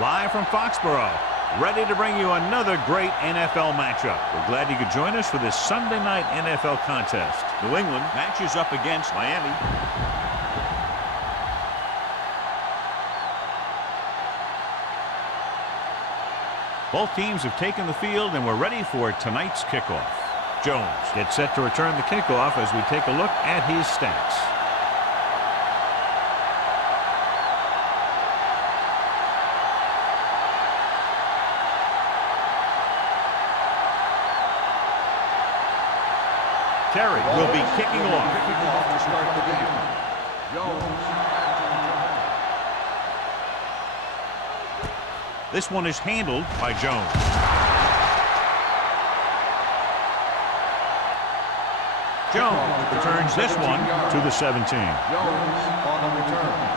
live from Foxborough, ready to bring you another great NFL matchup. We're glad you could join us for this Sunday night NFL contest. New England matches up against Miami. Both teams have taken the field, and we're ready for tonight's kickoff. Jones gets set to return the kickoff as we take a look at his stats. Terry will be kicking off. To start the game. Jones. This one is handled by Jones. Jones returns this one to the 17. Jones on the return.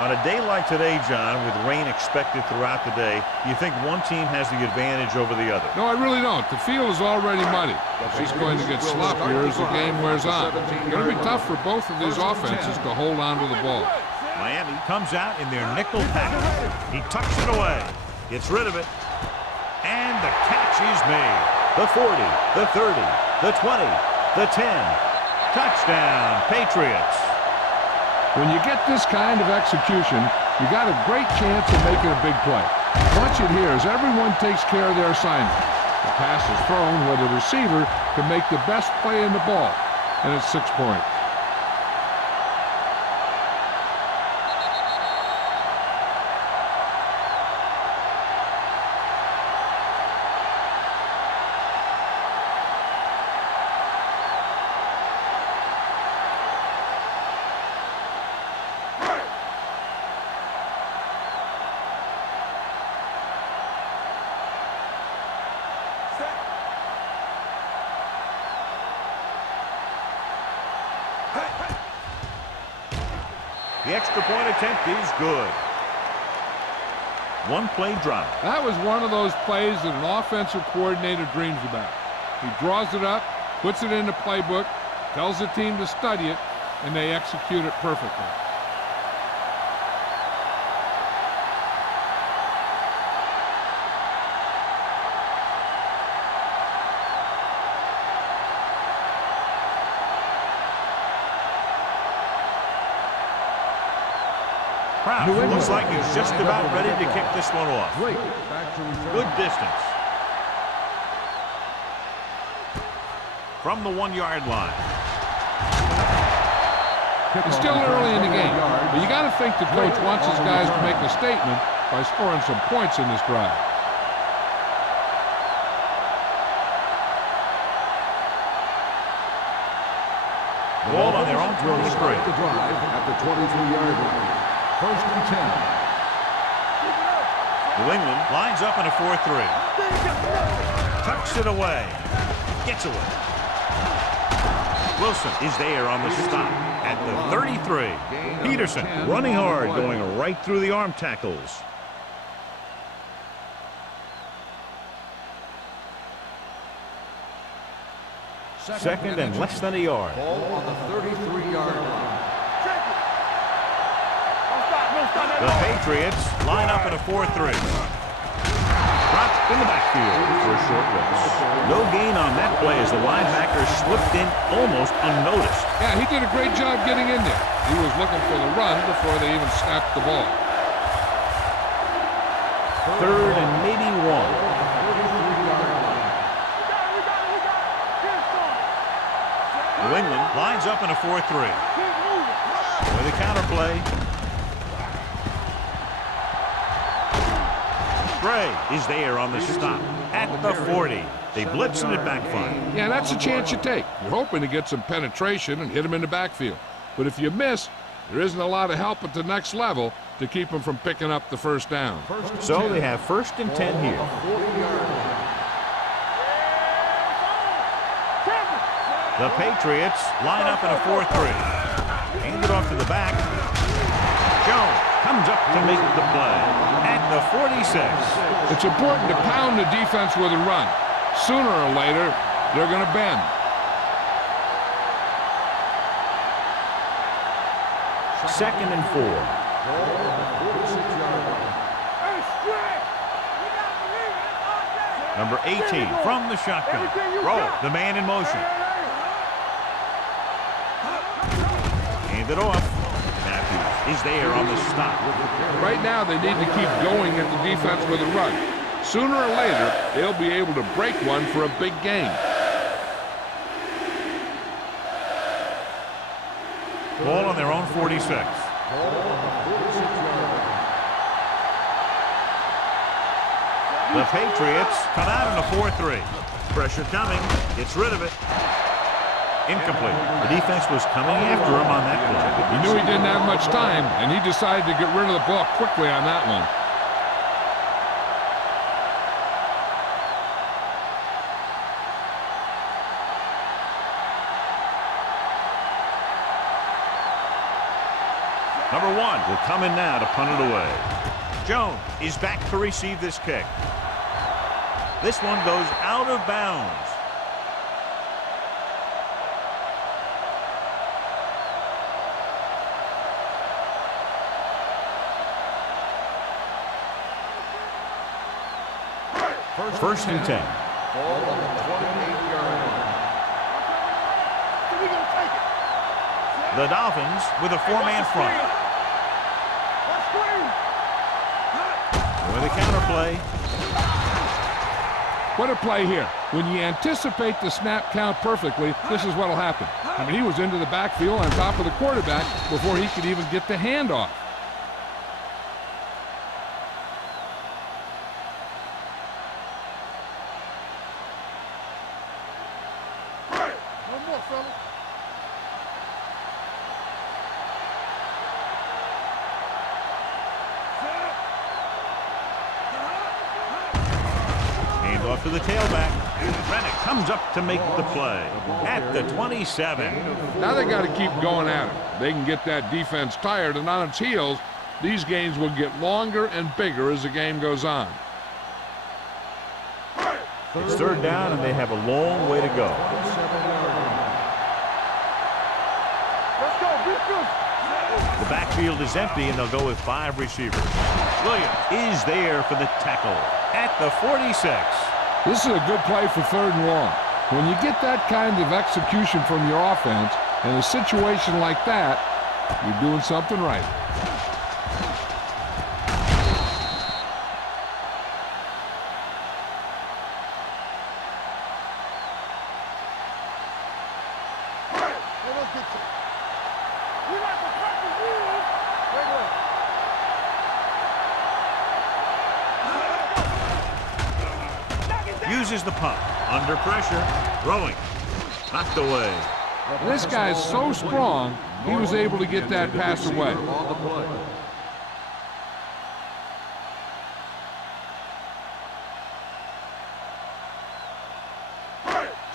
On a day like today, John, with rain expected throughout the day, you think one team has the advantage over the other? No, I really don't. The field is already muddy. It's going to get sloppier as the game wears on. It's going to be tough for both of these offenses to hold on to the ball. Miami comes out in their nickel package. He tucks it away, gets rid of it, and the catch is made. The 40, the 30, the 20, the 10. Touchdown, Patriots. When you get this kind of execution, you got a great chance of making a big play. Watch it here as everyone takes care of their assignment. The pass is thrown where the receiver can make the best play in the ball, and it's 6 points. The extra point attempt is good. One play drive. That was one of those plays that an offensive coordinator dreams about. He draws it up, puts it in the playbook, tells the team to study it, and they execute it perfectly. Looks like he's just about ready to kick this one off. Good distance. From the 1-yard line. It's still early in the game, but you got to think the coach wants his guys to make a statement by scoring some points in this drive. Ball on their own 23. The drive at the 23-yard line. First and 10. New England lines up in a 4-3. Tucks it away. Gets away. Wilson is there on the stop at the 33. Peterson running hard, going right through the arm tackles. Second and less than a yard. Ball on the 33-yard line. The Patriots line up in a 4-3. Dropped in the backfield for a short loss. No gain on that play as the linebacker slipped in almost unnoticed. Yeah, he did a great job getting in there. He was looking for the run before they even snapped the ball. Third and maybe 1. New England lines up in a 4-3. With a counter play. Gray is there on the stop at the 40. They blitz and it backfire. Yeah, that's a chance you take. You're hoping to get some penetration and hit him in the backfield. But if you miss, there isn't a lot of help at the next level to keep him from picking up the first down. So they have first and 10 here. The Patriots line up in a 4-3. Hand it off to the back. Jones comes up to make the play at the 46. It's important to pound the defense with a run. Sooner or later, they're going to bend. Second and 4. Number 18 from the shotgun. Roll the man in motion. Hand it off. Matthews is there on the stop. Right now, they need to keep going at the defense with a run. Sooner or later, they'll be able to break one for a big gain. Ball on their own 46. The Patriots come out in a 4-3. Pressure coming. Gets rid of it. Incomplete. The defense was coming after him on that play. He knew he didn't have much time, and he decided to get rid of the ball quickly on that one. Number 1 will come in now to punt it away. Jones is back to receive this kick. This one goes out of bounds. First and 10. Ball on the 28-yard line. The Dolphins with a 4-man front. With a counter play. What a play here. When you anticipate the snap count perfectly, this is what will happen. I mean, he was into the backfield on top of the quarterback before he could even get the handoff. Off to the tailback. Rennick comes up to make the play at the 27. Now they got to keep going at it. They can get that defense tired, and on its heels, these games will get longer and bigger as the game goes on. It's third down, and they have a long way to go. The backfield is empty, and they'll go with 5 receivers. Williams is there for the tackle at the 46. This is a good play for third and long. When you get that kind of execution from your offense in a situation like that, you're doing something right. Uses the pump. Under pressure. Throwing. Knocked away. This guy's so strong, he was able to get that pass away.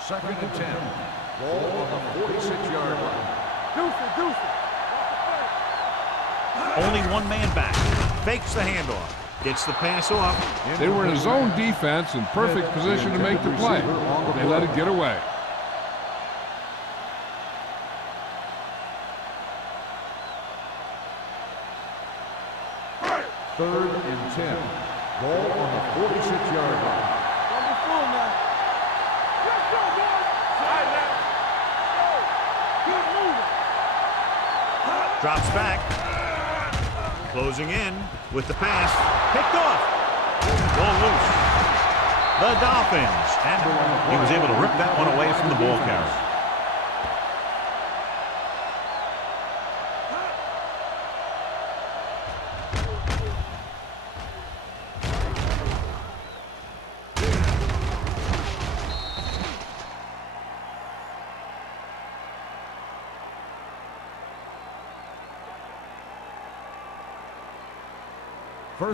Second and 10. Ball on the 46-yard line. Only one man back. Fakes the handoff. Gets the pass off. They were in his own defense in perfect position to make the play. They let it get away. Third and 10. Ball on the 46-yard line. Drops back. Closing in with the pass. Picked off. Ball loose. The Dolphins. And he was able to rip that one away from the ball carrier.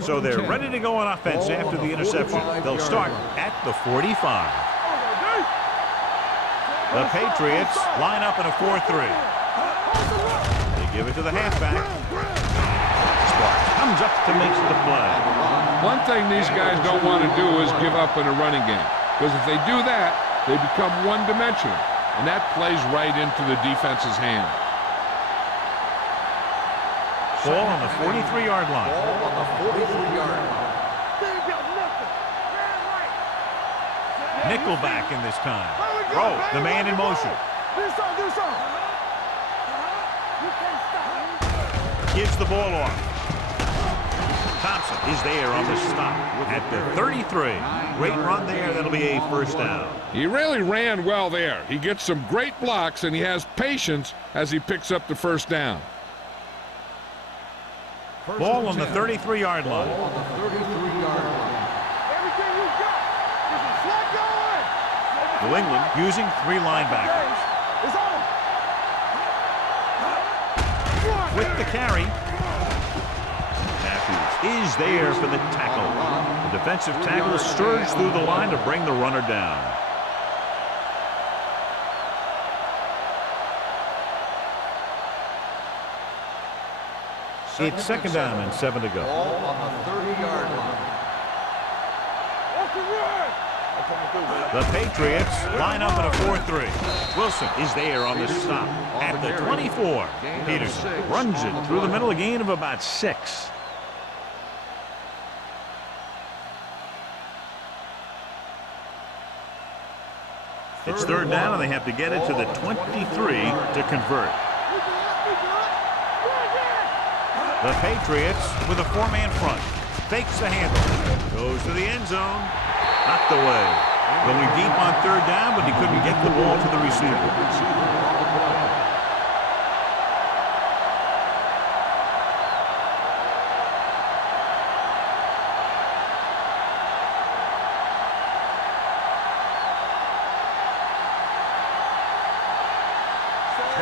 So they're ready to go on offense after the interception. They'll start at the 45. The Patriots line up in a 4-3. They give it to the halfback. Sparks comes up to make the play. One thing these guys don't want to do is give up in a running game. Because if they do that, they become one-dimensional. And that plays right into the defense's hand. Ball on the 43-yard line. Ball on the 43-yard line. Nickelback in this time. Throw, the man in motion. Gives the ball off. Thompson is there on the stop at the 33. Great run there. That'll be a first down. He really ran well there. He gets some great blocks, and he has patience as he picks up the first down. Ball on the 33-yard line. Ball on the 33-yard line. Everything you got. This is flat going. New England using 3 linebackers. It's on. With the carry. Matthews is there for the tackle. The defensive tackle surged through the line to bring the runner down. It's second down and 7 to go. Ball on the 30-yard line. The Patriots line up in a 4-3. Wilson is there on the stop at the 24. Peterson runs it through the middle, a gain of about 6. It's third down, and they have to get it to the 23 to convert. The Patriots with a 4-man front. Fakes the handle. Goes to the end zone. Knocked away. Going deep on third down, but he couldn't get the ball to the receiver.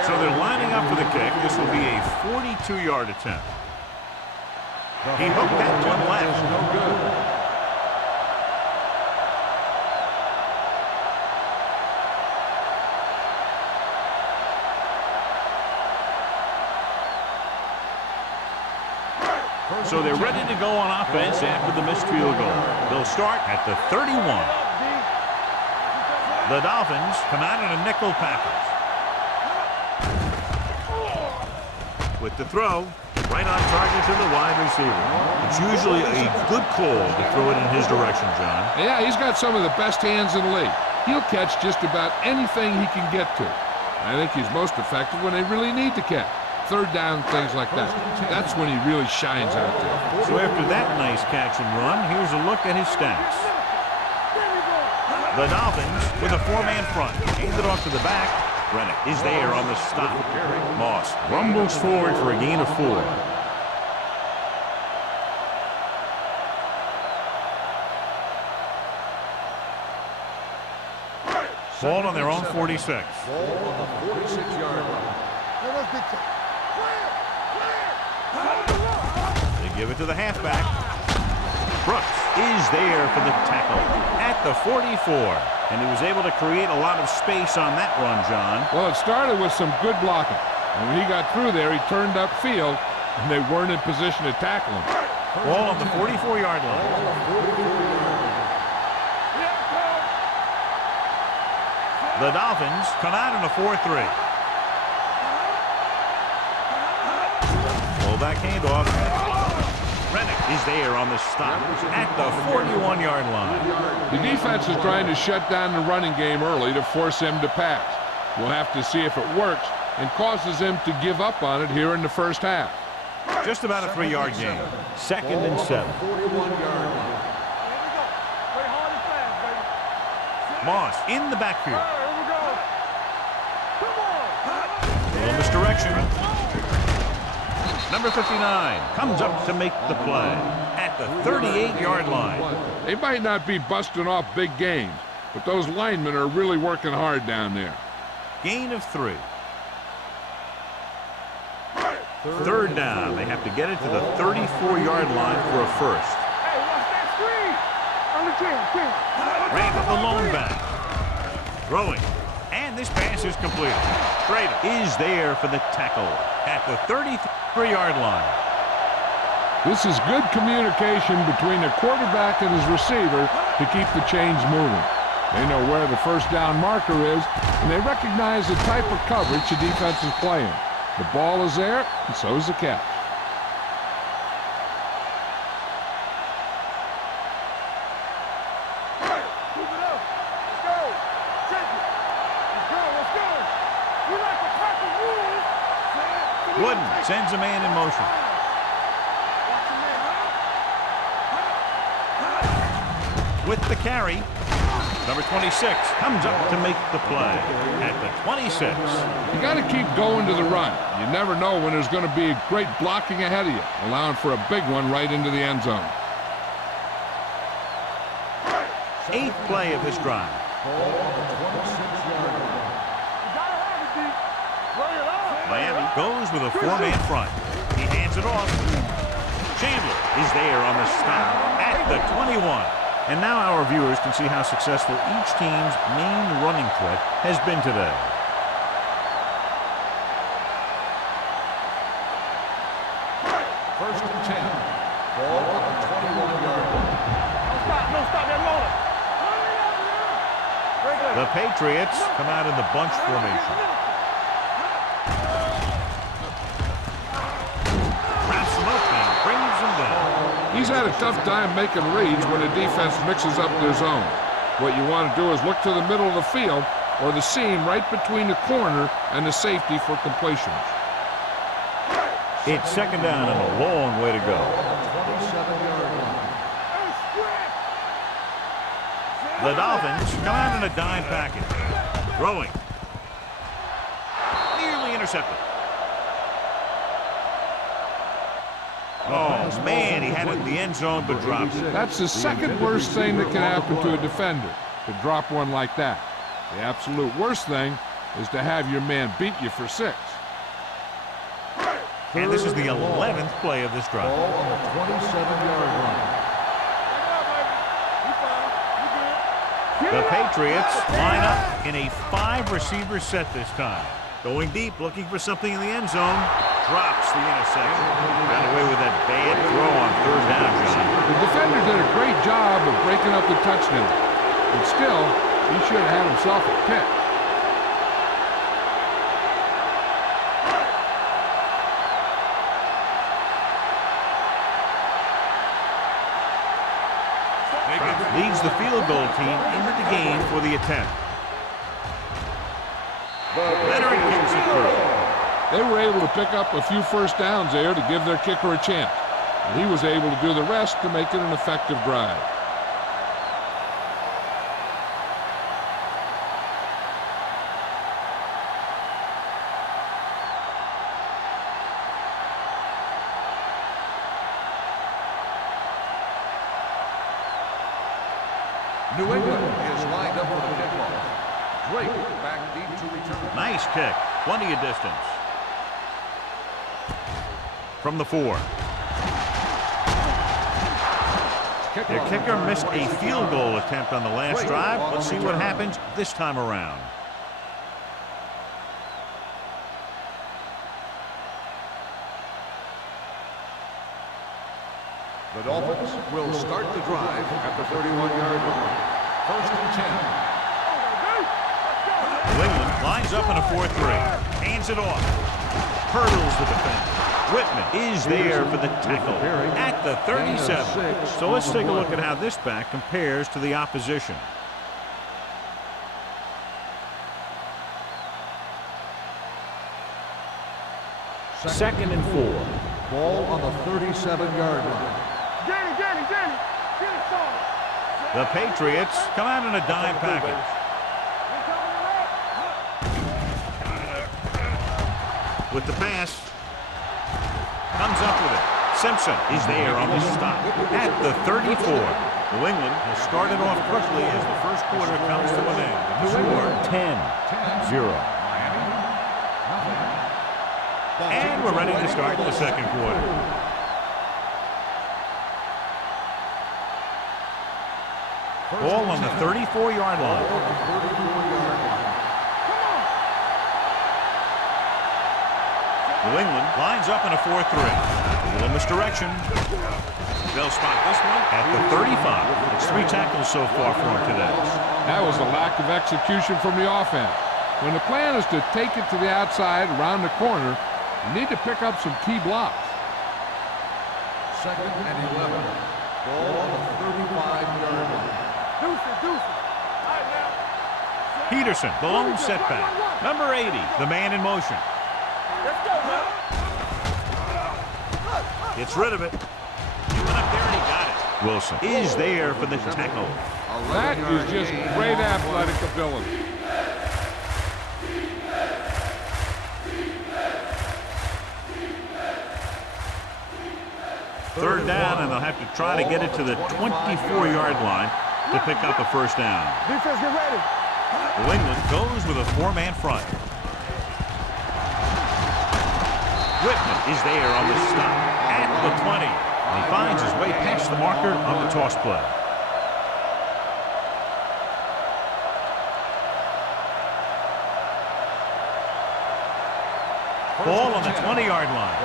So they're lining up for the kick. This will be a 42-yard attempt. He hooked that one left. No good. So they're ready to go on offense after the missed field goal. They'll start at the 31. The Dolphins come out in a nickel package. With the throw, right on target to the wide receiver. It's usually a good call to throw it in his direction, John. Yeah, he's got some of the best hands in the league. He'll catch just about anything he can get to. I think he's most effective when they really need to catch. Third down, things like that. That's when he really shines out there. So after that nice catch and run, here's a look at his stats. The Dolphins with a 4-man front. Hand it off to the back. Rennick is there on the stop. Moss rumbles forward for a gain of 4. Ball on their own 46. Ball on the 46-yard line. They give it to the halfback. Brooks is there for the tackle at the 44. And he was able to create a lot of space on that run, John. Well, it started with some good blocking. And when he got through there, he turned upfield, and they weren't in position to tackle him. Ball on the 44-yard line. The Dolphins come out in a 4-3. Fullback handoff. Rennick is there on the stop at the 41-yard line. The defense is trying to shut down the running game early to force him to pass. We'll have to see if it works and causes him to give up on it here in the first half. Just about a 3-yard gain. Second and 7. 41-yard line. Moss in the backfield. Little misdirection. Number 59 comes up to make the play at the 38-yard line. They might not be busting off big games, but those linemen are really working hard down there. Gain of 3. Third down. They have to get it to the 34-yard line for a first. Hey, watch that screen. On the 10. Randall, the lone back. Throwing. And this pass is completed. Schrader is there for the tackle at the 33-yard line. This is good communication between the quarterback and his receiver to keep the chains moving. They know where the first down marker is, and they recognize the type of coverage the defense is playing. The ball is there, and so is the catch. Wooden sends a man in motion. With the carry, number 26 comes up to make the play at the 26. You got to keep going to the run. You never know when there's going to be great blocking ahead of you, allowing for a big one right into the end zone. 8th play of this drive. Miami goes with a 4-man front. He hands it off. Chandler is there on the stop at the 21. And now our viewers can see how successful each team's main running threat has been today. First and 10. Ball on the 21-yard line. No stop that motor. The Patriots come out in the bunch formation. Wraps him up and brings him down. He's had a tough time making reads when the defense mixes up their zone. What you want to do is look to the middle of the field or the seam right between the corner and the safety for completions. It's second down and a long way to go. 27-yard line. The Dolphins come out in a dime package. Throwing. Nearly intercepted. Oh, man, he had it in the end zone but dropped it. That's the second worst thing that can happen to a defender, to drop one like that. The absolute worst thing is to have your man beat you for 6. And this is the 11th play of this drive. Ball on the 27-yard line. The Patriots line up in a 5-receiver set this time. Going deep, looking for something in the end zone. Drops the interception. Got away with that bad throw on 3rd down, John. The defender did a great job of breaking up the touchdown. But still, he should have had himself a pick. Leads the field goal team into the game for the attempt. Leonard kicks it through. They were able to pick up a few first downs there to give their kicker a chance. And he was able to do the rest to make it an effective drive. New England is lined up for the kickoff. Drake back deep to return. Nice kick. Plenty of distance. From the 4. Their kicker missed a field goal attempt on the last drive. Let's see what happens this time around. The Dolphins will start the drive at the 31-yard line. First and 10. New England lines up in a 4-3. Hands it off. Hurdles the defender. Whitman is there for the tackle at the 37. So let's take a look at how this back compares to the opposition. Second and 4. Ball on the 37-yard line. Danny, The Patriots come out in a dime package. With the pass. Comes up with it. Simpson is there on the stop at the 34. New England has started off quickly as the first quarter comes to an end. The score 10-0. And we're ready to start the second quarter. Ball on the 34-yard line. New England lines up in a 4-3. A little misdirection. They'll spot this one at the 35. It's 3 tackles so far for him today. That was a lack of execution from the offense. When the plan is to take it to the outside around the corner, you need to pick up some key blocks. Second and 11. Ball on the 35-yard line. Peterson, the lone setback. Number 80, the man in motion. Let's go, man. Gets rid of it. He went up there and he got it. Wilson is there for the tackle. That is just great athletic ability. Third down, and they'll have to try to get it to the 24-yard line to pick up a first down. Defense, get ready. New England goes with a four-man front. Whitman is there on the stop at the 20. And he finds his way past the marker on the toss play. Ball on the 20-yard line.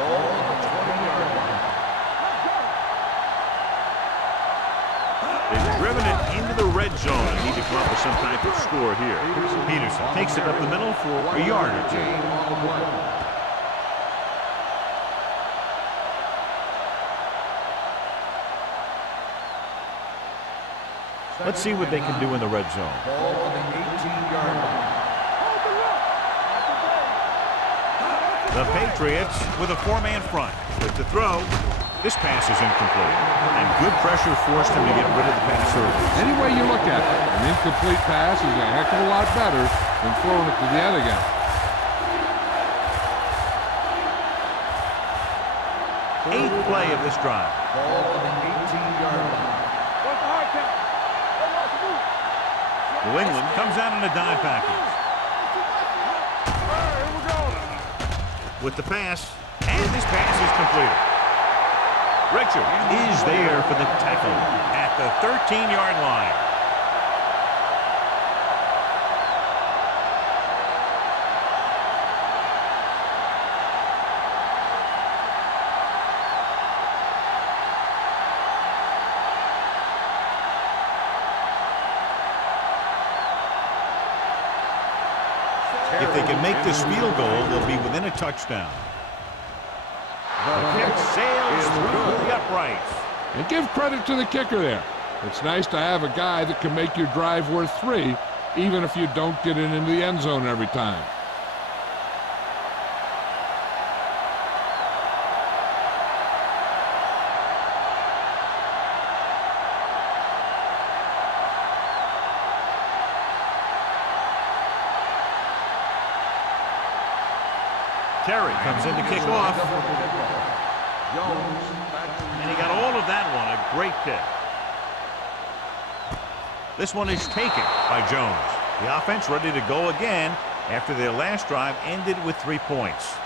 They've driven it into the red zone and need to come up with some type of score here. Peterson takes it up the middle for a yard or two. Let's see what they can do in the red zone. Ball on the 18-yard line. The Patriots with a four-man front. With the throw, this pass is incomplete. And good pressure forced him to get rid of the pass early. Any way you look at it, an incomplete pass is a heck of a lot better than throwing it to the end again. Eighth play of this drive. Ball on the 18-yard line. New England comes out in a dime package. With the pass, and this pass is completed. Richard is there for the tackle at the 13-yard line. If they can make this field goal, they'll be within a touchdown. The kick sails through the uprights. And give credit to the kicker there. It's nice to have a guy that can make your drive worth 3, even if you don't get it into the end zone every time. Terry comes in to kick off. And he got all of that one, a great kick. This one is taken by Jones. The offense ready to go again after their last drive ended with 3 points.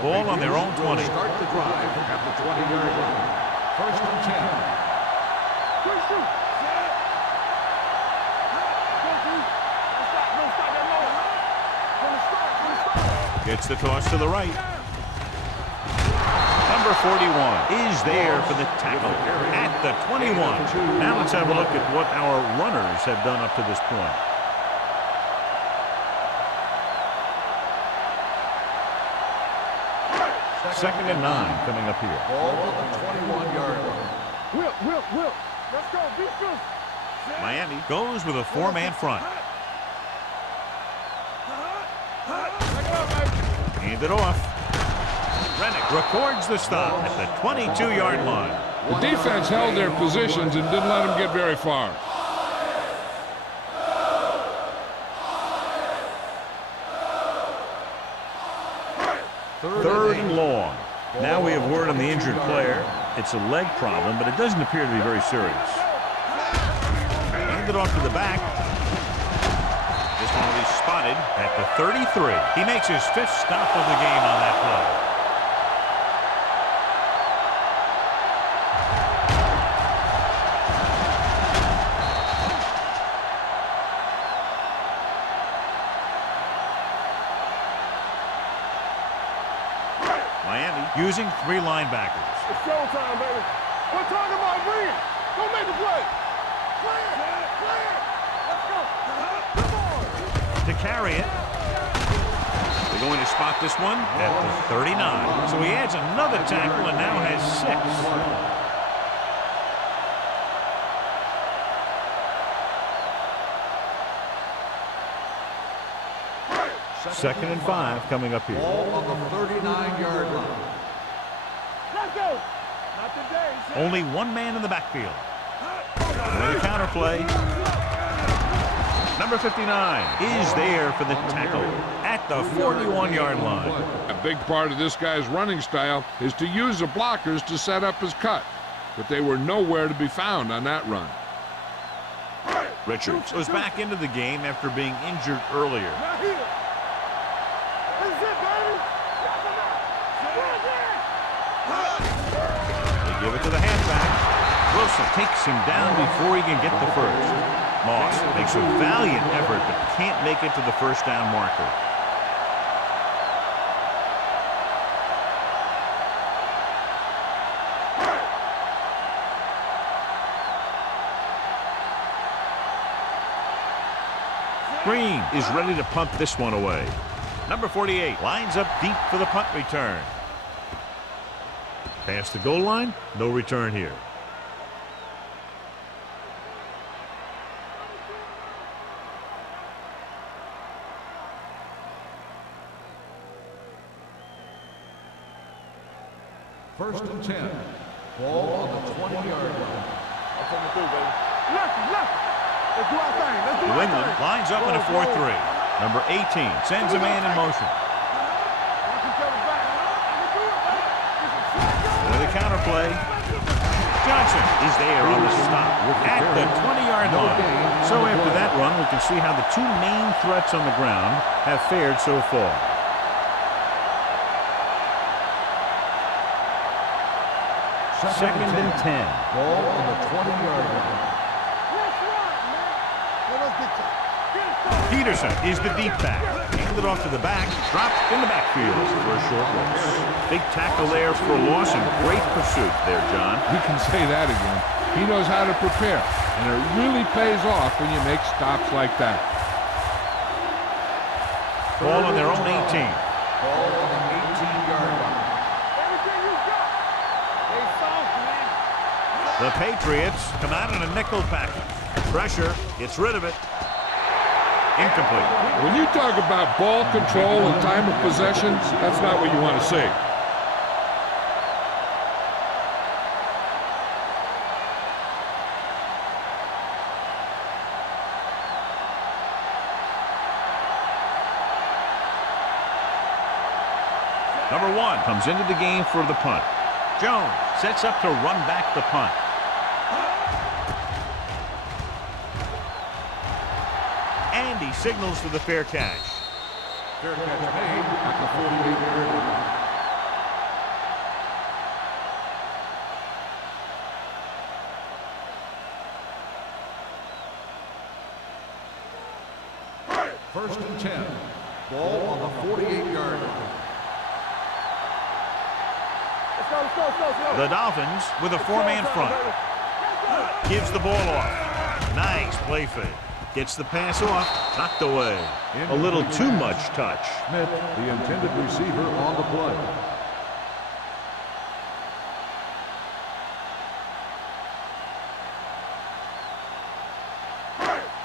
Ball on their own 20. Start the drive at the 20-yard line. First and 10. Gets the toss to the right. Number 41 is there for the tackle at the 21. Now let's have a look at what our runners have done up to this point. Second and 9 coming up here. Ball on the 21-yard line. Will. Let's go, defense. Miami goes with a four-man front. Hand it off. Rennick records the stop at the 22-yard line. The defense held their positions and didn't let them get very far. Third and long. Now we have word on the injured player. It's a leg problem, but it doesn't appear to be very serious. Hand it off to the back. This one will be spotted at the 33. He makes his 5th stop of the game on that play. Miami using 3 linebackers. It's showtime, baby. We're talking about bringing. Go make the play. Play it. Let's go. Come on. To carry it. They're going to spot this one at the 39. So he adds another tackle and now has 6. 2nd and 5 coming up here. Ball on the 39-yard line. Let's go. Not today. Only one man in the backfield. And the counter play. Number 59 is there for the tackle at the 41-yard line. A big part of this guy's running style is to use the blockers to set up his cut, but they were nowhere to be found on that run. Richards was back into the game after being injured earlier. Not here. This is it, baby. They give it to the halfback. Wilson takes him down before he can get the first. Moss makes a valiant effort but can't make it to the first down marker. Green is ready to punt this one away. Number 48 lines up deep for the punt return. Past the goal line, no return here. First and 10. Ball on the 20-yard line. That's what we do, baby. Left. Let's do our thing. Let's do New our England thing. lines up in a 4-3. Number 18 sends a man in motion. Watch each other back. Let's do it, baby. With a counter play. Johnson is there on the stop at the 20-yard line. So after that run, we can see how the two main threats on the ground have fared so far. Second and 10. Ball on the 20-yard line. Let's run, man. Let's get to it. Peterson is the deep back. Handed off to the back. Dropped in the backfield for a short loss. Big tackle there for a loss and great pursuit there, John. You can say that again. He knows how to prepare, and it really pays off when you make stops like that. Ball on their own 18. Ball on the 18-yard line. Everything you got. Stay soft, man. The Patriots come out in a nickel package. Pressure, gets rid of it. Incomplete. When you talk about ball control and time of possession, that's not what you want to see. Number 1 comes into the game for the punt. Jones sets up to run back the punt. And he signals for the fair catch. Fair catch made at the 48-yard line. First and 10. Ball on the 48-yard line. Let's go. The Dolphins with a 4-man front. Gives the ball off. Nice play fake. Gets the pass off. Knocked away. A little too much touch. Smith, the intended receiver, on the play.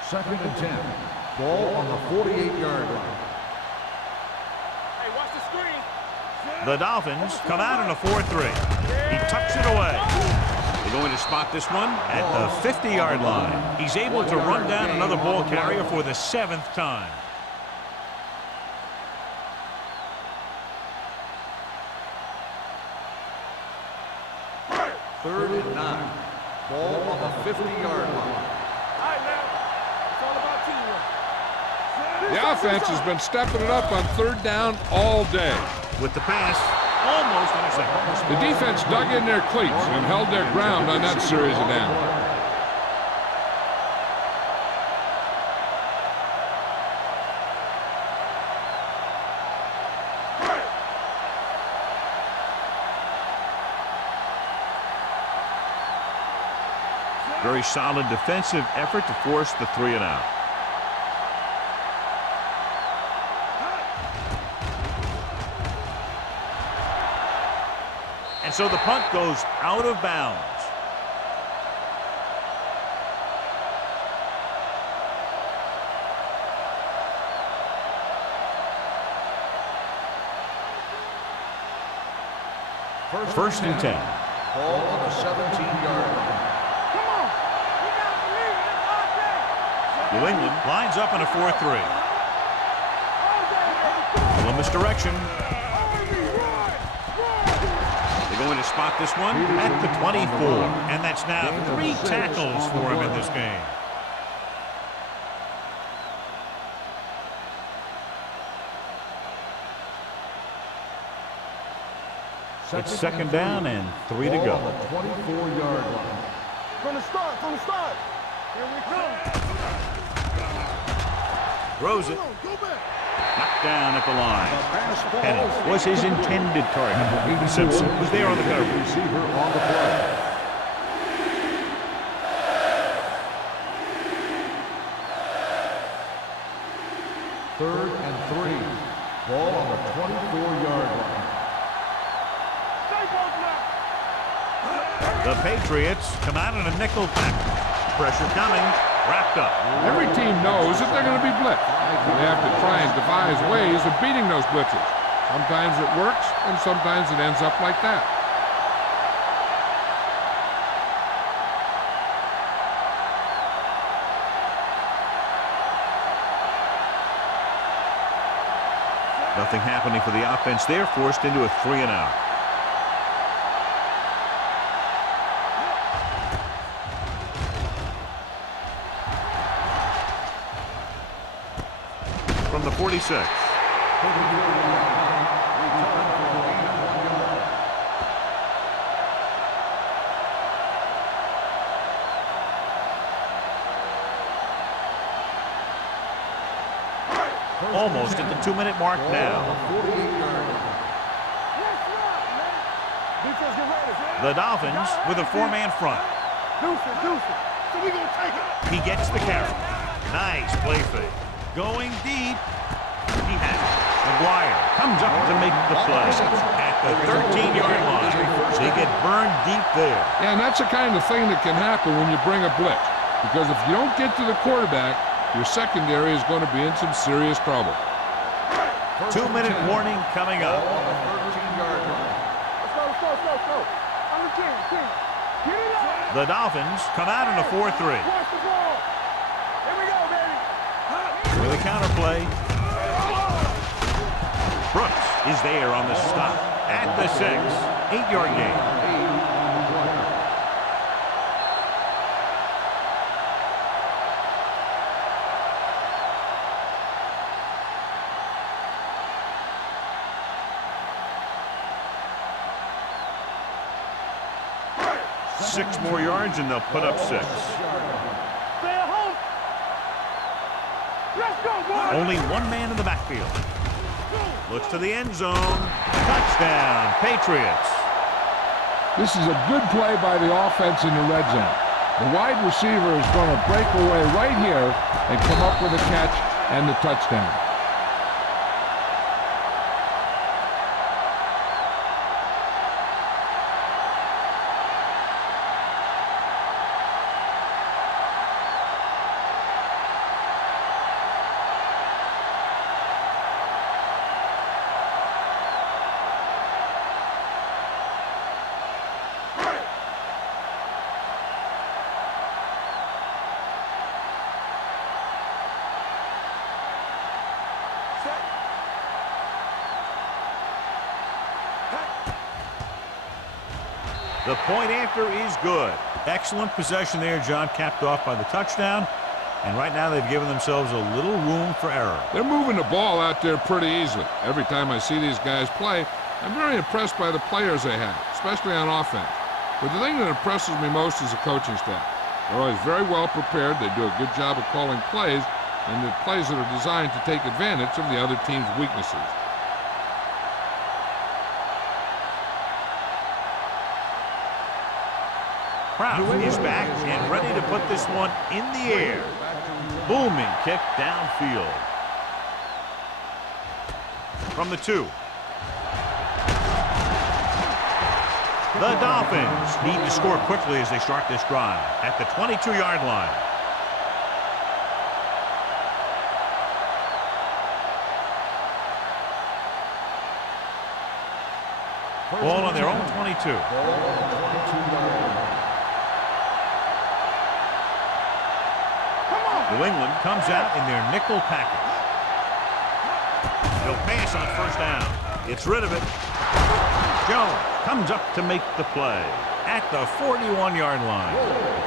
Second and 10. Ball on the 48-yard line. Hey, watch the screen. The Dolphins come out in a 4-3. He tucks it away. They're going to spot this one at the 50-yard line. He's able to run down another ball carrier for the 7th time. Third and 9. Ball on the 50-yard line. All right, now. It's all about teamwork. The offense has been stepping it up on 3rd down all day. With the pass, almost intercepted. The defense dug in their cleats and held their ground on that series of downs. Very solid defensive effort to force the 3-and-out. And so the punt goes out of bounds. First and 10. Ball on the 17-yard line. Come on. You got to believe it. It's our day. New England lines up in a 4-3. Columbus direction. They're going to spot this one at the 24. And that's now 3 tackles for him in this game. It's second down and 3 to go. 24-yard line. From the start. Here we come. Throws it. Go back. Knocked down at the line. Penny was his intended target. Simpson was there on the coverage. Receiver on the play. Third and 3. Ball on the 24-yard line. The Patriots come out in a nickel package. Pressure coming. Wrapped up. Every team knows that they're going to be blitzed. They have to try and devise ways of beating those blitzes. Sometimes it works, and sometimes it ends up like that. Nothing happening for the offense. They're forced into a 3-and-out. From the 46. Almost at the 2-minute mark now. The Dolphins with a 4-man front. Deuce it. So we gonna take it. He gets the carry. Nice play fake. Going deep. He has it. McGuire comes up to make the play at the 13-yard line. They get burned deep there. Yeah, and that's the kind of thing that can happen when you bring a blitz. Because if you don't get to the quarterback, your secondary is going to be in some serious trouble. 2-minute warning coming up. On the 13-yard line. Let's go. I'm the king. Get it up. The Dolphins come out in a 4-3. Watch the ball. Here we go, baby. With a counterplay. Brooks is there on the stop at the 6. 8-yard gain. Six more yards and they'll put up 6. Stay at home. Let's go, boy. Only one man in the backfield. Looks to the end zone. Touchdown, Patriots. This is a good play by the offense in the red zone. The wide receiver is going to break away right here and come up with a catch and the touchdown. The point after is good. Excellent possession there, John, capped off by the touchdown. And right now they've given themselves a little room for error. They're moving the ball out there pretty easily. Every time I see these guys play, I'm very impressed by the players they have, especially on offense. But the thing that impresses me most is the coaching staff. They're always very well prepared. They do a good job of calling plays, and the plays that are designed to take advantage of the other team's weaknesses. Kraft is back and ready to put this one in the air. Booming kick downfield. From the 2. The Dolphins need to score quickly as they start this drive at the 22-yard line. Ball on their own 22. New England comes out in their nickel package. He'll pass on first down. Gets rid of it. Jones comes up to make the play at the 41-yard line.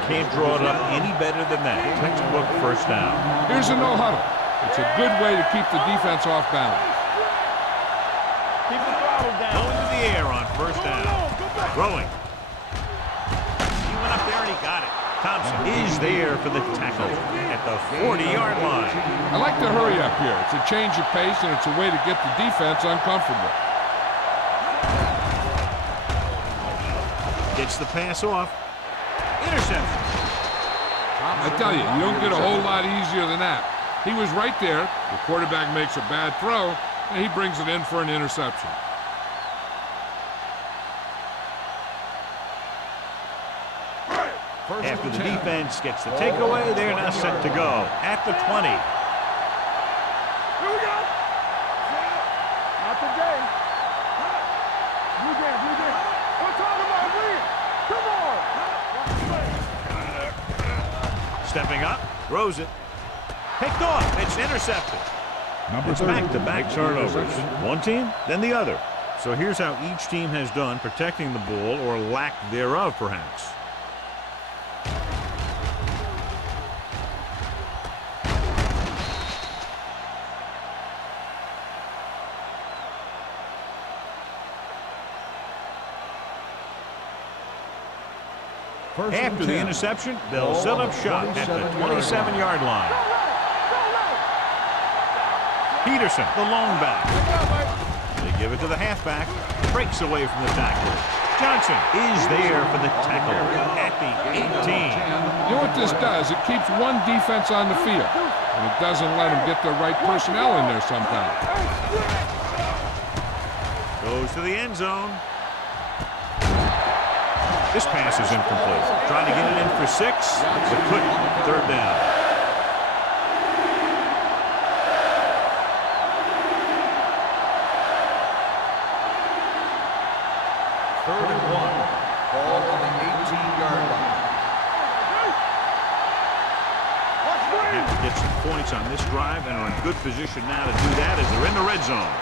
Can't draw it up any better than that. Textbook first down. Here's a no huddle. It's a good way to keep the defense off balance. Keep the throttle down. Going to the air on first down. Throwing. He went up there and he got it. Thompson is there for the tackle at the 40-yard line. I like to hurry up here. It's a change of pace, and it's a way to get the defense uncomfortable. Gets the pass off. Interception. I tell you, you don't get a whole lot easier than that. He was right there. The quarterback makes a bad throw, and he brings it in for an interception. After the defense gets the takeaway, they're now set to go at the 20. Here we go. Not today. Blue game, blue game. We're talking about win. Come on. Stepping up, throws it. Picked off. It's intercepted. It's back-to-back turnovers. One team, then the other. So here's how each team has done protecting the ball, or lack thereof, perhaps. After the interception, they'll set up shop at the 27-yard line. Peterson, the long back. They give it to the halfback. Breaks away from the tackle. Johnson is there for the tackle at the 18. You know what this does? It keeps one defense on the field, and it doesn't let them get the right personnel in there sometimes. Goes to the end zone. This pass is incomplete. Trying to get it in for 6, but couldn't. Third down. Third and 1. Ball on the 18-yard line. Have to get some points on this drive and are in good position now to do that as they're in the red zone.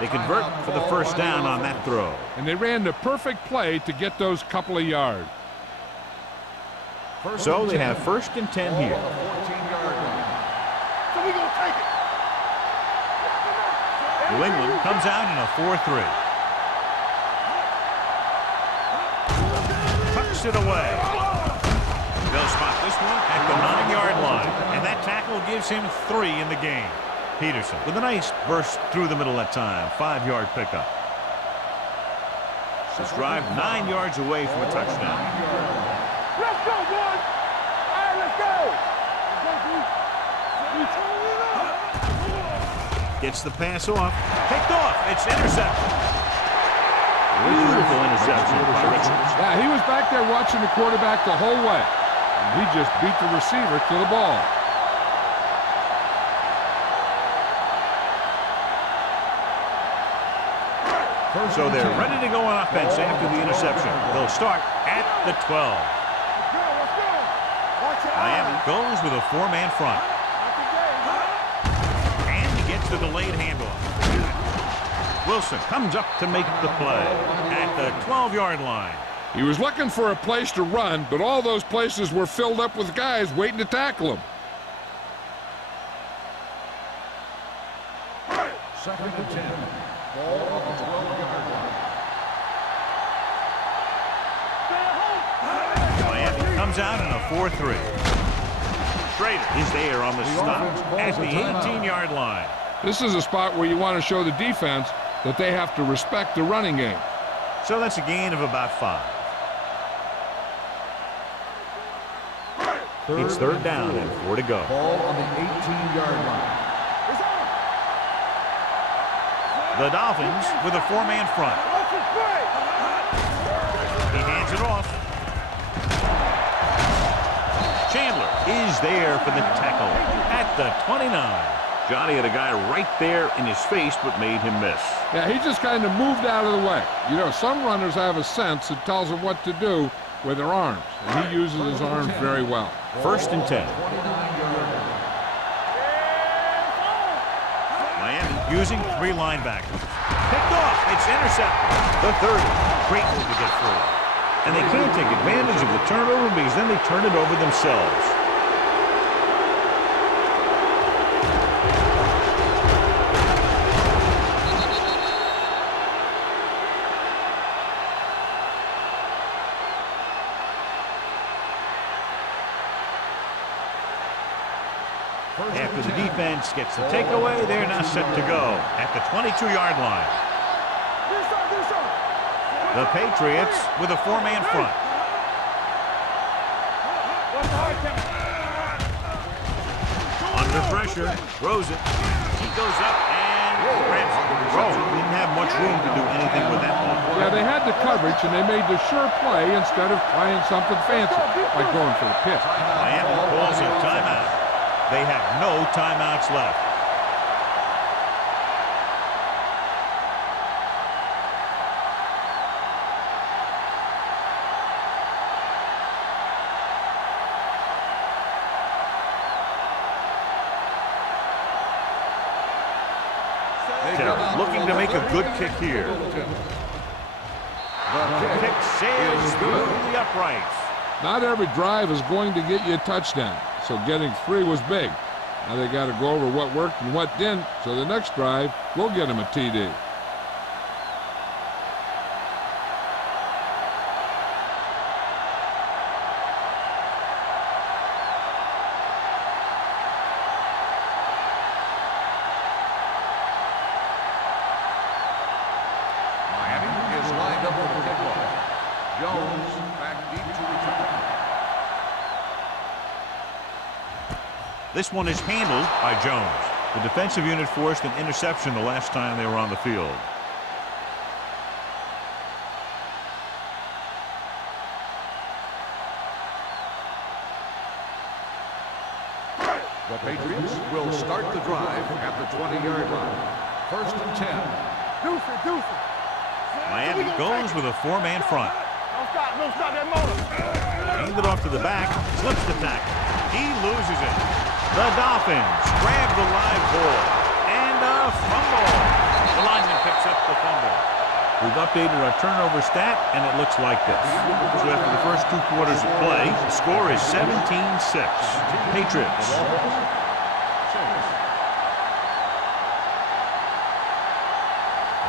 They convert for the first down on that throw. And they ran the perfect play to get those couple of yards. So they have first and 10 here. So we gonna take it. New England comes out in a 4-3. Tucks it away. They'll spot this one at the 9-yard line. And that tackle gives him 3 in the game. Peterson with a nice burst through the middle that time. 5-yard pickup. This drive 9 yards away from a touchdown. Let's go, boys. All right, let's go. Gets the pass off. Picked off. It's intercepted. Beautiful interception by Richards. Yeah, he was back there watching the quarterback the whole way. And he just beat the receiver to the ball. So they're ready to go on offense after the interception. They'll start at the 12. Miami goes with a 4-man front. And he gets the delayed handoff. Wilson comes up to make the play at the 12-yard line. He was looking for a place to run, but all those places were filled up with guys waiting to tackle him. Second and 10. Ball on the 12-yard line. Miami comes out in a 4-3. Schrader is there on the stop at the 18-yard line. This is a spot where you want to show the defense that they have to respect the running game. So that's a gain of about 5. It's third down and 4 to go. Ball on the 18-yard line. The Dolphins with a 4-man front. He hands it off. Chandler is there for the tackle at the 29. Johnny had a guy right there in his face, but made him miss. Yeah, he just kind of moved out of the way. You know, some runners have a sense that tells them what to do with their arms, and he uses his arms very well. 1st and 10. Miami using 3 linebackers. Picked off. It's intercepted. The 30. Great move to get through. And they can't take advantage of the turnover because then they turn it over themselves. After the defense gets the takeaway, they're now set to go at the 22-yard line. The Patriots with a 4-man front. Under pressure, throws it. He goes up and grabs it. Didn't have much room to do anything with that one. Yeah, they had the coverage, and they made the sure play instead of trying something fancy, like going for a pitch. Miami calls a timeout. They have no timeouts left. Looking to make a good kick here. The kick sails through the uprights. Not every drive is going to get you a touchdown, so getting 3 was big. Now they got to go over what worked and what didn't, so the next drive will get them a TD. This one is handled by Jones. The defensive unit forced an interception the last time they were on the field. The Patriots will start the drive at the 20-yard line. 1st and 10. Miami goes with a 4-man front. Don't stop that motor. Handed off to the back, slips the tackle. He loses it. The Dolphins grab the live ball and a fumble. The lineman picks up the fumble. We've updated our turnover stat, and it looks like this. So after the first 2 quarters of play, the score is 17-6. Patriots.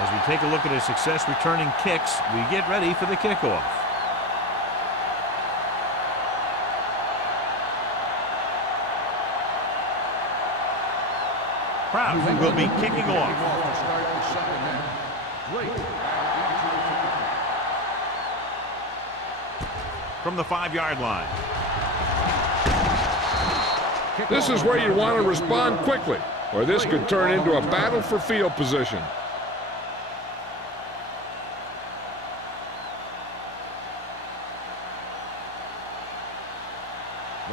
As we take a look at his success returning kicks, we get ready for the kickoff. Proud will be kicking off. From the 5-yard line. This is where you want to respond quickly, or this could turn into a battle for field position.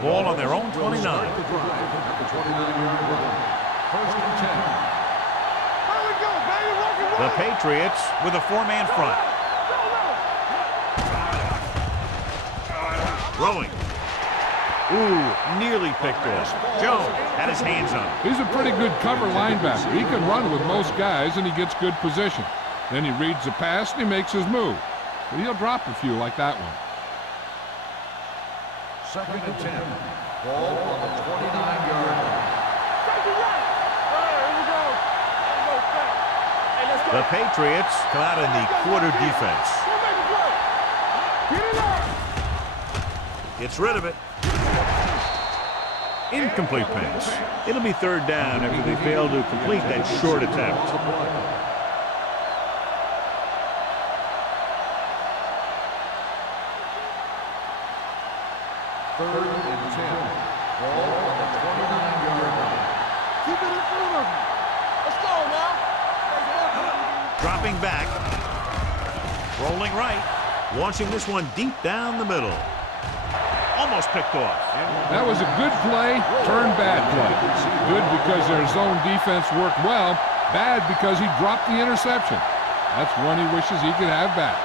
Ball on their own 29. 1st and 10. The Patriots with a 4-man front. Throwing. Ooh, nearly picked off. Jones had his hands on it. He's a pretty good cover linebacker. He can run with most guys, and he gets good position. Then he reads the pass, and he makes his move. But he'll drop a few like that one. 2nd and 10. Ball on the 29-yard line. The Patriots come out in the quarter defense. Gets rid of it. Incomplete pass. It'll be 3rd down after they fail to complete that short attempt. Third and 10. Ball on the 29-yard line. Keep it in front of you. Let's go now. Dropping back. Rolling right. Launching this one deep down the middle. almost picked off. That was a good play, turned bad play. Good because their zone defense worked well. Bad because he dropped the interception. That's one he wishes he could have back.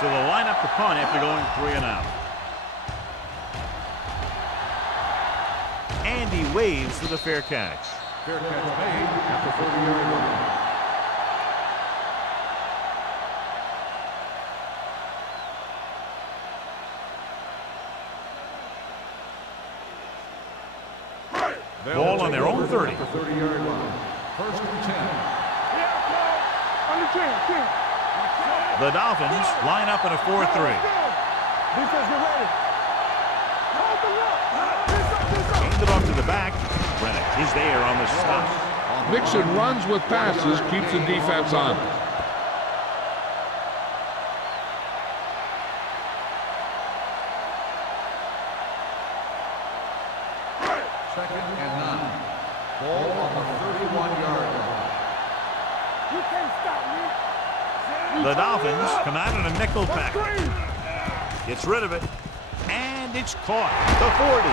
So they'll line up the punt after going 3 and out. And he waves for the fair catch. Fair catch made at the 30-yard line. Ball on their own 30. At the 30-yard line. First and 10. Under 10. The Dolphins line up in a 4-3. Defense, get ready. Hold the look. Hand it off to the back. Brennan is there on the stop. Mixon runs with passes, keeps the defense on. Second and 9. Ball on the 31-yard line. You can't stop me. The Dolphins come out in a nickel package. Gets rid of it. And it's caught. The 40.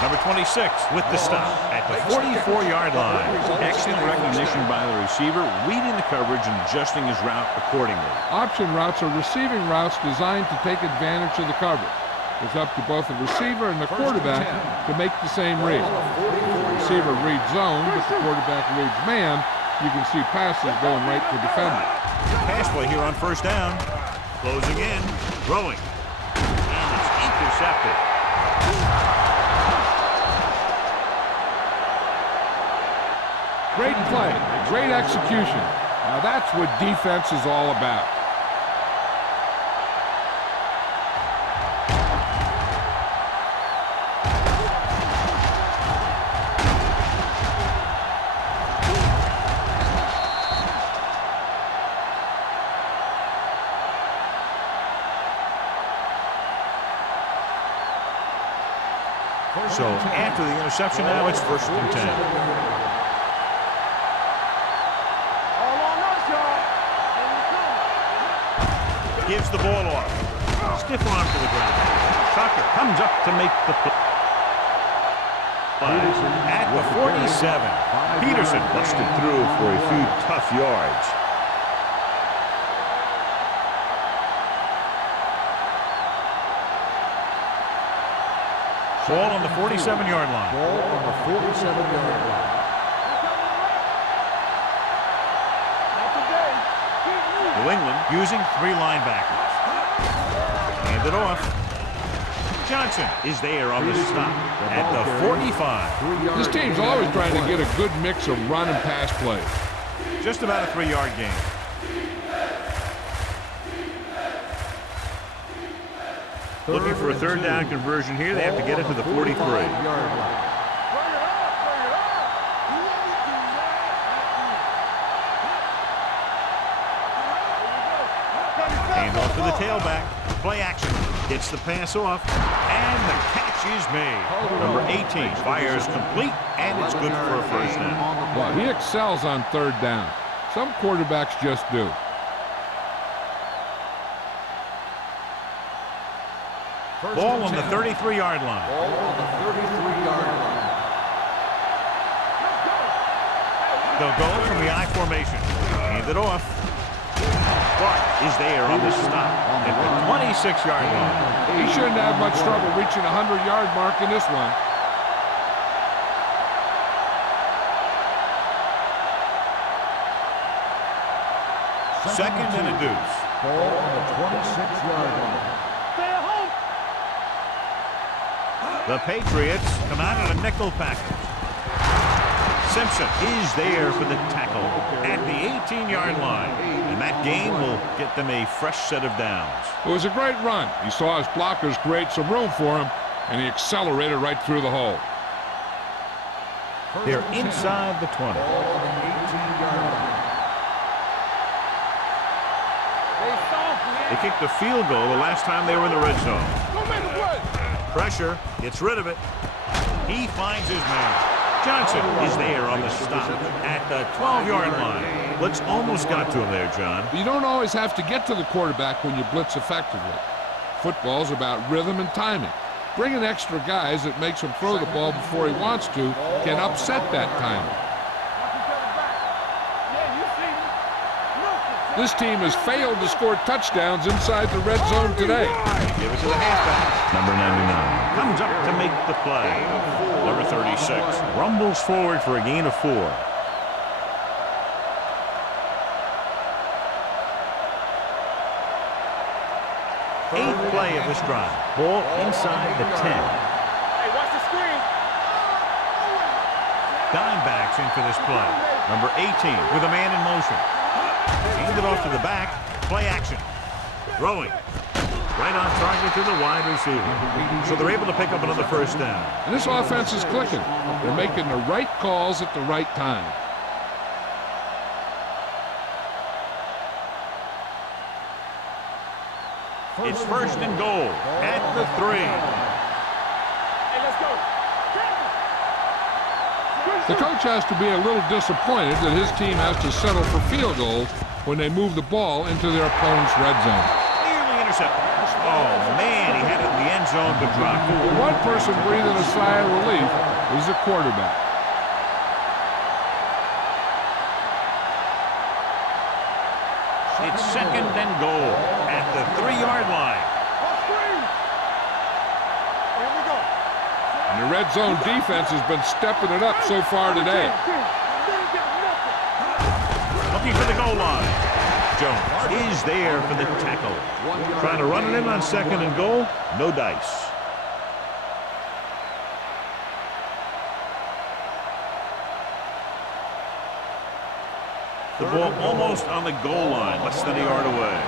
Number 26 with the stop at the 44-yard line. Excellent recognition by the receiver, reading the coverage and adjusting his route accordingly. Option routes are receiving routes designed to take advantage of the coverage. It's up to both the receiver and the quarterback to make the same read. The receiver reads zone, but the quarterback reads man. You can see passes going right to defender. Pass play here on first down. Closing in, throwing. And it's intercepted. Great play, great execution. Now that's what defense is all about. So after the interception now, it's first and 10. All on us, y'all. Gives the ball off. Stiff arm to the ground. Tucker comes up to make the play. At the 47. Peterson busted through for a few tough yards. Ball on the 47-yard line. Ball on the 47-yard line. New England using 3 linebackers. Hand it off. Johnson is there on the stop at the 45. This team's always trying to get a good mix of run and pass plays. Just about a 3-yard gain. Looking for a third down conversion here. They have to get it to the 43. Hand off to the tailback. Play action. Gets the pass off. And the catch is made. Number 18 fires complete, and it's good for a first down. Well, he excels on third down. Some quarterbacks just do. Ball on the 33-yard line. Ball on the 33-yard line. They'll go from the I formation. Hand it off. Clark is there on the stop at the 26-yard line. He shouldn't have much trouble reaching the 100-yard mark in this one. Second and a deuce. Ball on the 26-yard line. The Patriots come out in a nickel package. Simpson is there for the tackle at the 18-yard line. And that gain will get them a fresh set of downs. It was a great run. He saw his blockers create some room for him, and he accelerated right through the hole. They're inside the 20. Ball on the 18-yard line. They kicked a field goal the last time they were in the red zone. Don't make a play. Pressure, gets rid of it. He finds his man. Johnson is there on the stop at the 12-yard line. Blitz almost got to him there, John. You don't always have to get to the quarterback when you blitz effectively. Football's about rhythm and timing. Bringing extra guys that makes him throw the ball before he wants to can upset that timing. This team has failed to score touchdowns inside the red zone today. Give it to the halfback. Number 99 comes up to make the play. Number 36 rumbles forward for a gain of 4. Eighth play of this drive. Ball inside the 10. Hey, watch the screen. Dime backs in for this play. Number 18 with a man in motion. Handed off to the back. Play action. Throwing. Right on target to the wide receiver. So they're able to pick up another first down. And this offense is clicking. They're making the right calls at the right time. It's first and goal at the 3. Hey, let's go. The coach has to be a little disappointed that his team has to settle for field goals when they move the ball into their opponent's red zone. Clearly intercepted. Oh, man, he had it in the end zone but dropped it. The one person breathing a sigh of relief is the quarterback. It's second and goal at the 3-yard line. Here we go. And the red zone defense has been stepping it up so far today. Looking for the goal line. Jones is there for the tackle. Trying to run it in on second and goal. No dice. The ball almost on the goal line, less than a yard away.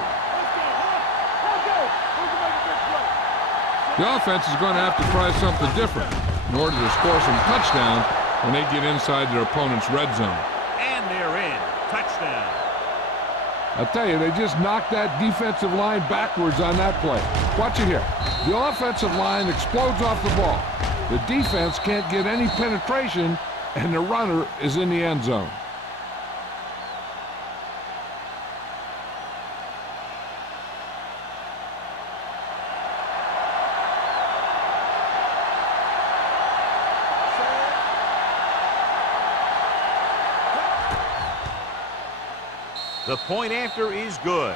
The offense is going to have to try something different in order to score some touchdowns when they get inside their opponent's red zone. And they're in. Touchdown. I'll tell you, they just knocked that defensive line backwards on that play. Watch it here. The offensive line explodes off the ball. The defense can't get any penetration, and the runner is in the end zone. The point after is good.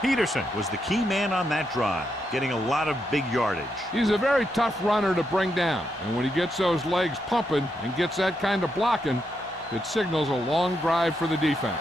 Peterson was the key man on that drive, getting a lot of big yardage. He's a very tough runner to bring down, and when he gets those legs pumping and gets that kind of blocking, it signals a long drive for the defense.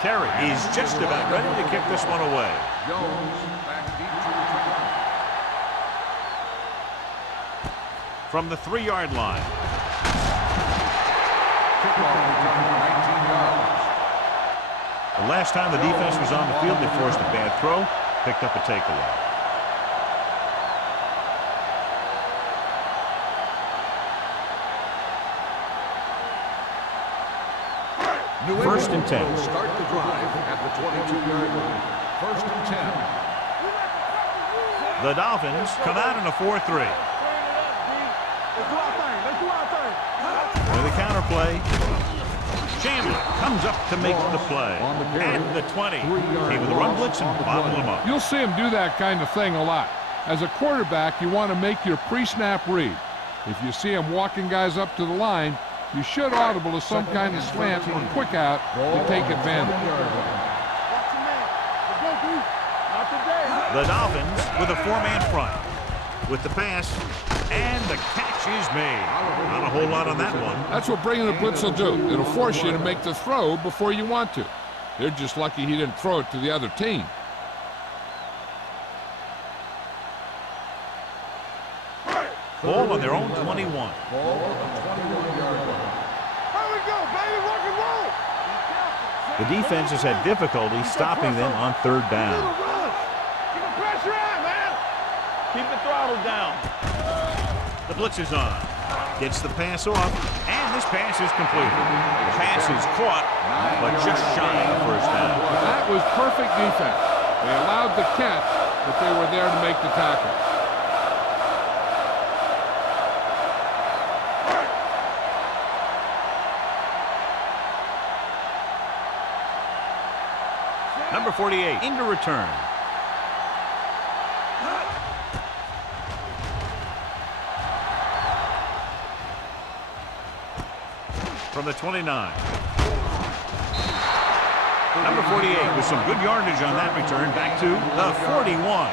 Terry is just about ready to kick this one away. Jones back deep to return. From the 3-yard line. Kickoff return 19 yards. The last time the defense was on the field, they forced a bad throw, picked up a takeaway. First and 10. Start the drive at the 22-yard line. First and 10. The Dolphins come out in a 4-3. Let's do our thing. Let's do our thing. With a counter play. Chandler comes up to make the play. At the 20. Came with a run blitz and bottled him up. You'll see him do that kind of thing a lot. As a quarterback, you want to make your pre-snap read. If you see him walking guys up to the line, you should audible to some kind of slant or quick out to take advantage. The Dolphins with a 4-man front. With the pass, and the catch is made. Not a whole lot on that one. That's what bringing the blitz will do. It'll force you to make the throw before you want to. They're just lucky he didn't throw it to the other team. Ball on their own 21. Ball on the 21-yard line. Here we go, baby. Rock and roll. The defense has had difficulty stopping them on third down. Keep the pressure on, man. Keep it blitzes on. Gets the pass off, and this pass is completed. The pass is caught, but just shy of first down. That was perfect defense. They allowed the catch, but they were there to make the tackle. Number 48 into return. From the 29. Number 48 with some good yardage on that return back to the 41.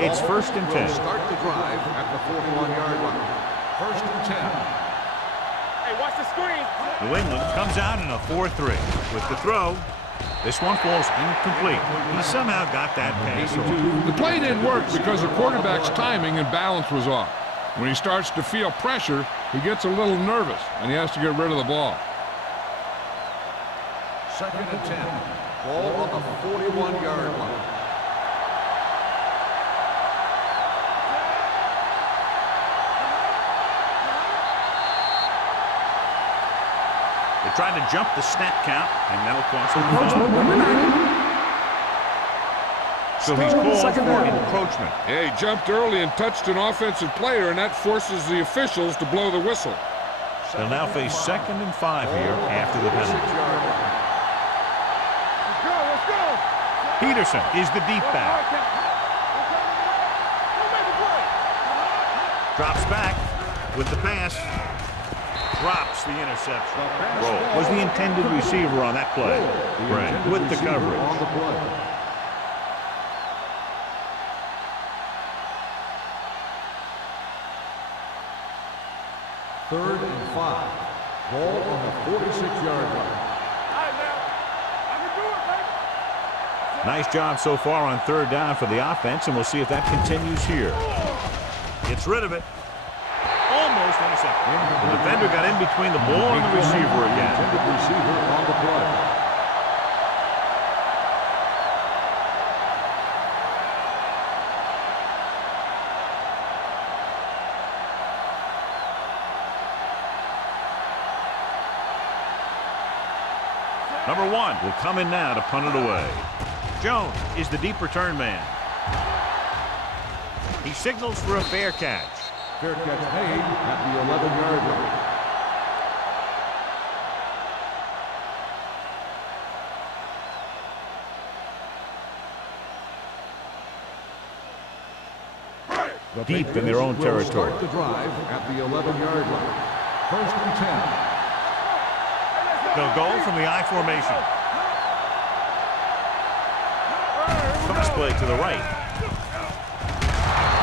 It's 1st and 10. Start the drive at the 41-yard line. 1st and 10. Hey, watch the screen. New England comes out in a 4-3. With the throw, this one falls incomplete. He somehow got that pass off. The play didn't work because the quarterback's timing and balance was off. When he starts to feel pressure, he gets a little nervous, and he has to get rid of the ball. 2nd and 10. Ball on the 41-yard line. Trying to jump the snap count, and that'll cost him. So he's called for encroachment. Yeah, he jumped early and touched an offensive player, and that forces the officials to blow the whistle. They'll now face 2nd and 5 here after the penalty. Let's go. Peterson is the deep back. Drops back with the pass. Drops the interception. Roll was the intended receiver on that play. Right, with the coverage. On the play. Third and 5. Ball on the 46-yard line. Nice job so far on 3rd down for the offense, and we'll see if that continues here. Gets rid of it. Almost intercepted. The defender got in between the ball and the receiver again. The receiver on the play. Number 1 will come in now to punt it away. Jones is the deep return man. He signals for a fair catch. Fair catch made at the 11-yard line. Deep in their own territory. Start the drive at the 11-yard line. 1st and 10. They'll go from the I formation. Cross play to the right.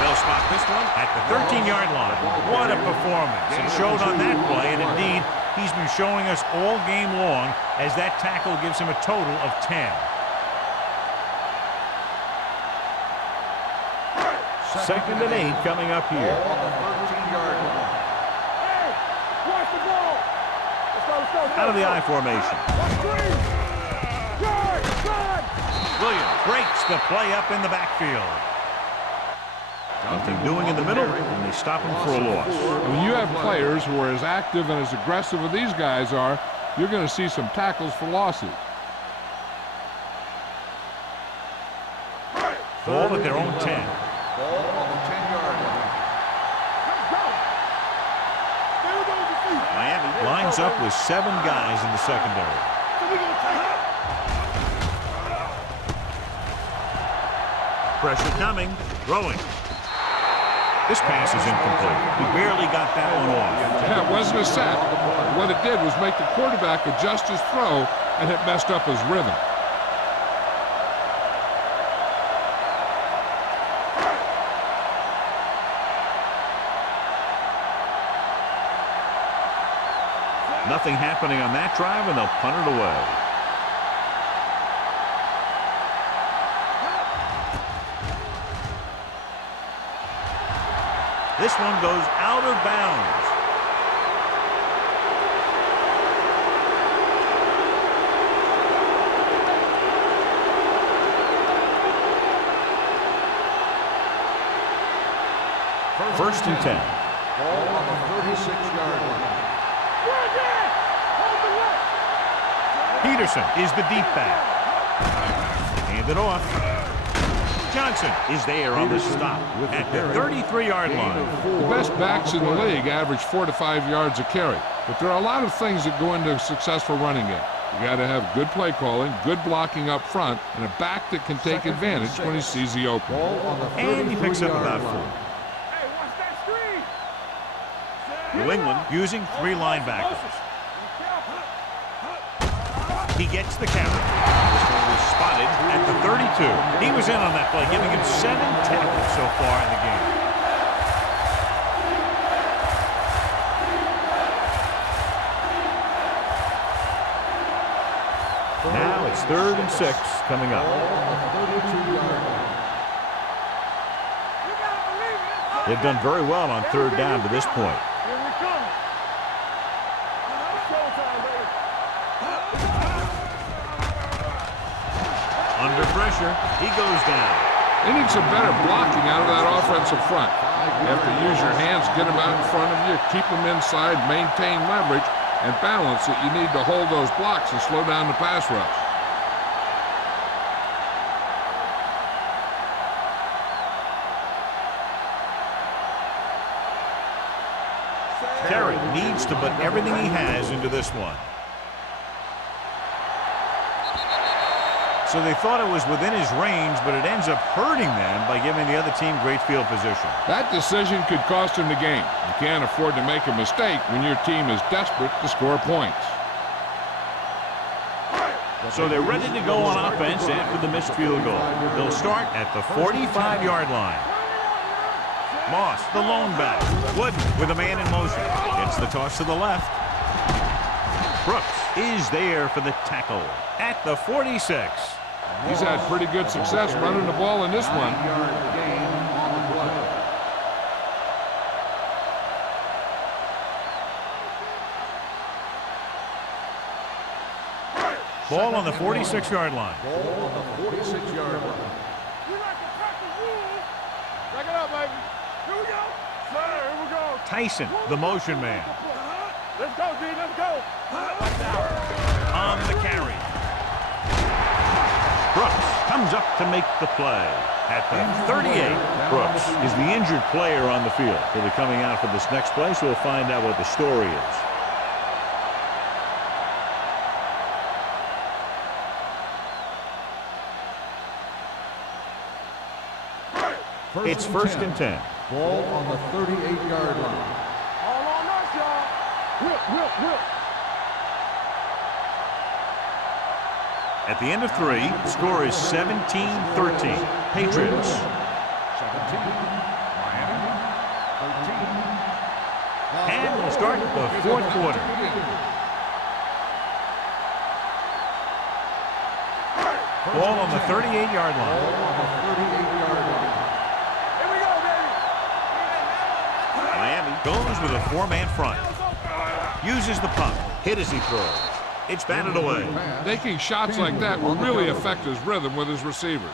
They'll spot this one at the 13-yard line. What a performance. It showed on that play, and indeed, he's been showing us all game long as that tackle gives him a total of 10. 2nd and 8 coming up here. On the 13-yard line. Watch the ball. Let's go. Out of the I formation. Williams breaks the play up in the backfield. Nothing doing in the middle, and they stop him for a loss. When you have players who are as active and as aggressive as these guys are, you're going to see some tackles for losses. Ball at their own 10. Ball on the 10-yard line. Miami lines up with 7 guys in the secondary. Pressure coming, throwing. This pass is incomplete. He barely got that one off. Yeah, it wasn't a set. What it did was make the quarterback adjust his throw, and it messed up his rhythm. Nothing happening on that drive, and they'll punt it away. This one goes out of bounds. First and 10. Ball on the 36-yard line. Peterson is the deep back. Hand it off. Johnson is there on the stop at the 33-yard line. The best backs in the league average 4 to 5 yards a carry. But there are a lot of things that go into a successful running game. You got to have good play calling, good blocking up front, and a back that can take advantage when he sees the opening. And he picks up about 4. New England using 3 linebackers. He gets the carry. This one was spotted at the 32. He was in on that play, giving him 7 tackles so far in the game. Now it's 3rd and 6 coming up. They've done very well on 3rd down to this point. Under pressure, he goes down. They need some better blocking out of that offensive front. You have to use your hands, get them out in front of you, keep them inside, maintain leverage, and balance it. You need to hold those blocks and slow down the pass rush. Terry needs to put everything he has into this one. So they thought it was within his range, but it ends up hurting them by giving the other team great field position. That decision could cost him the game. You can't afford to make a mistake when your team is desperate to score points. So they're ready to go on offense after the missed field goal. They'll start at the 45-yard line. Moss, the lone back. Wood with a man in motion. Gets the toss to the left. Brooks is there for the tackle at the 46. He's had pretty good success running the ball in this one. Ball on the 46-yard line. Ball on the 46-yard line. Back it up, baby. Here we go. Sir, here we go. Tyson, the motion man. Let's go, D. Let's go. On the carry. Brooks comes up to make the play at the 38. Brooks is the injured player on the field. He'll be coming out for this next play, so we'll find out what the story is. It's 1st and 10. Ball on the 38-yard line. All on us, y'all. Whip. At the end of 3, the score is 17-13. Patriots. 17. Miami. 13. And we'll start the 4th quarter. Ball on the 38-yard line. Ball on the 38-yard line. Here we go, baby. Miami goes with a 4-man front. Uses the pump. Hit as he throws. It's batted away. Taking shots like that will really affect his rhythm with his receivers.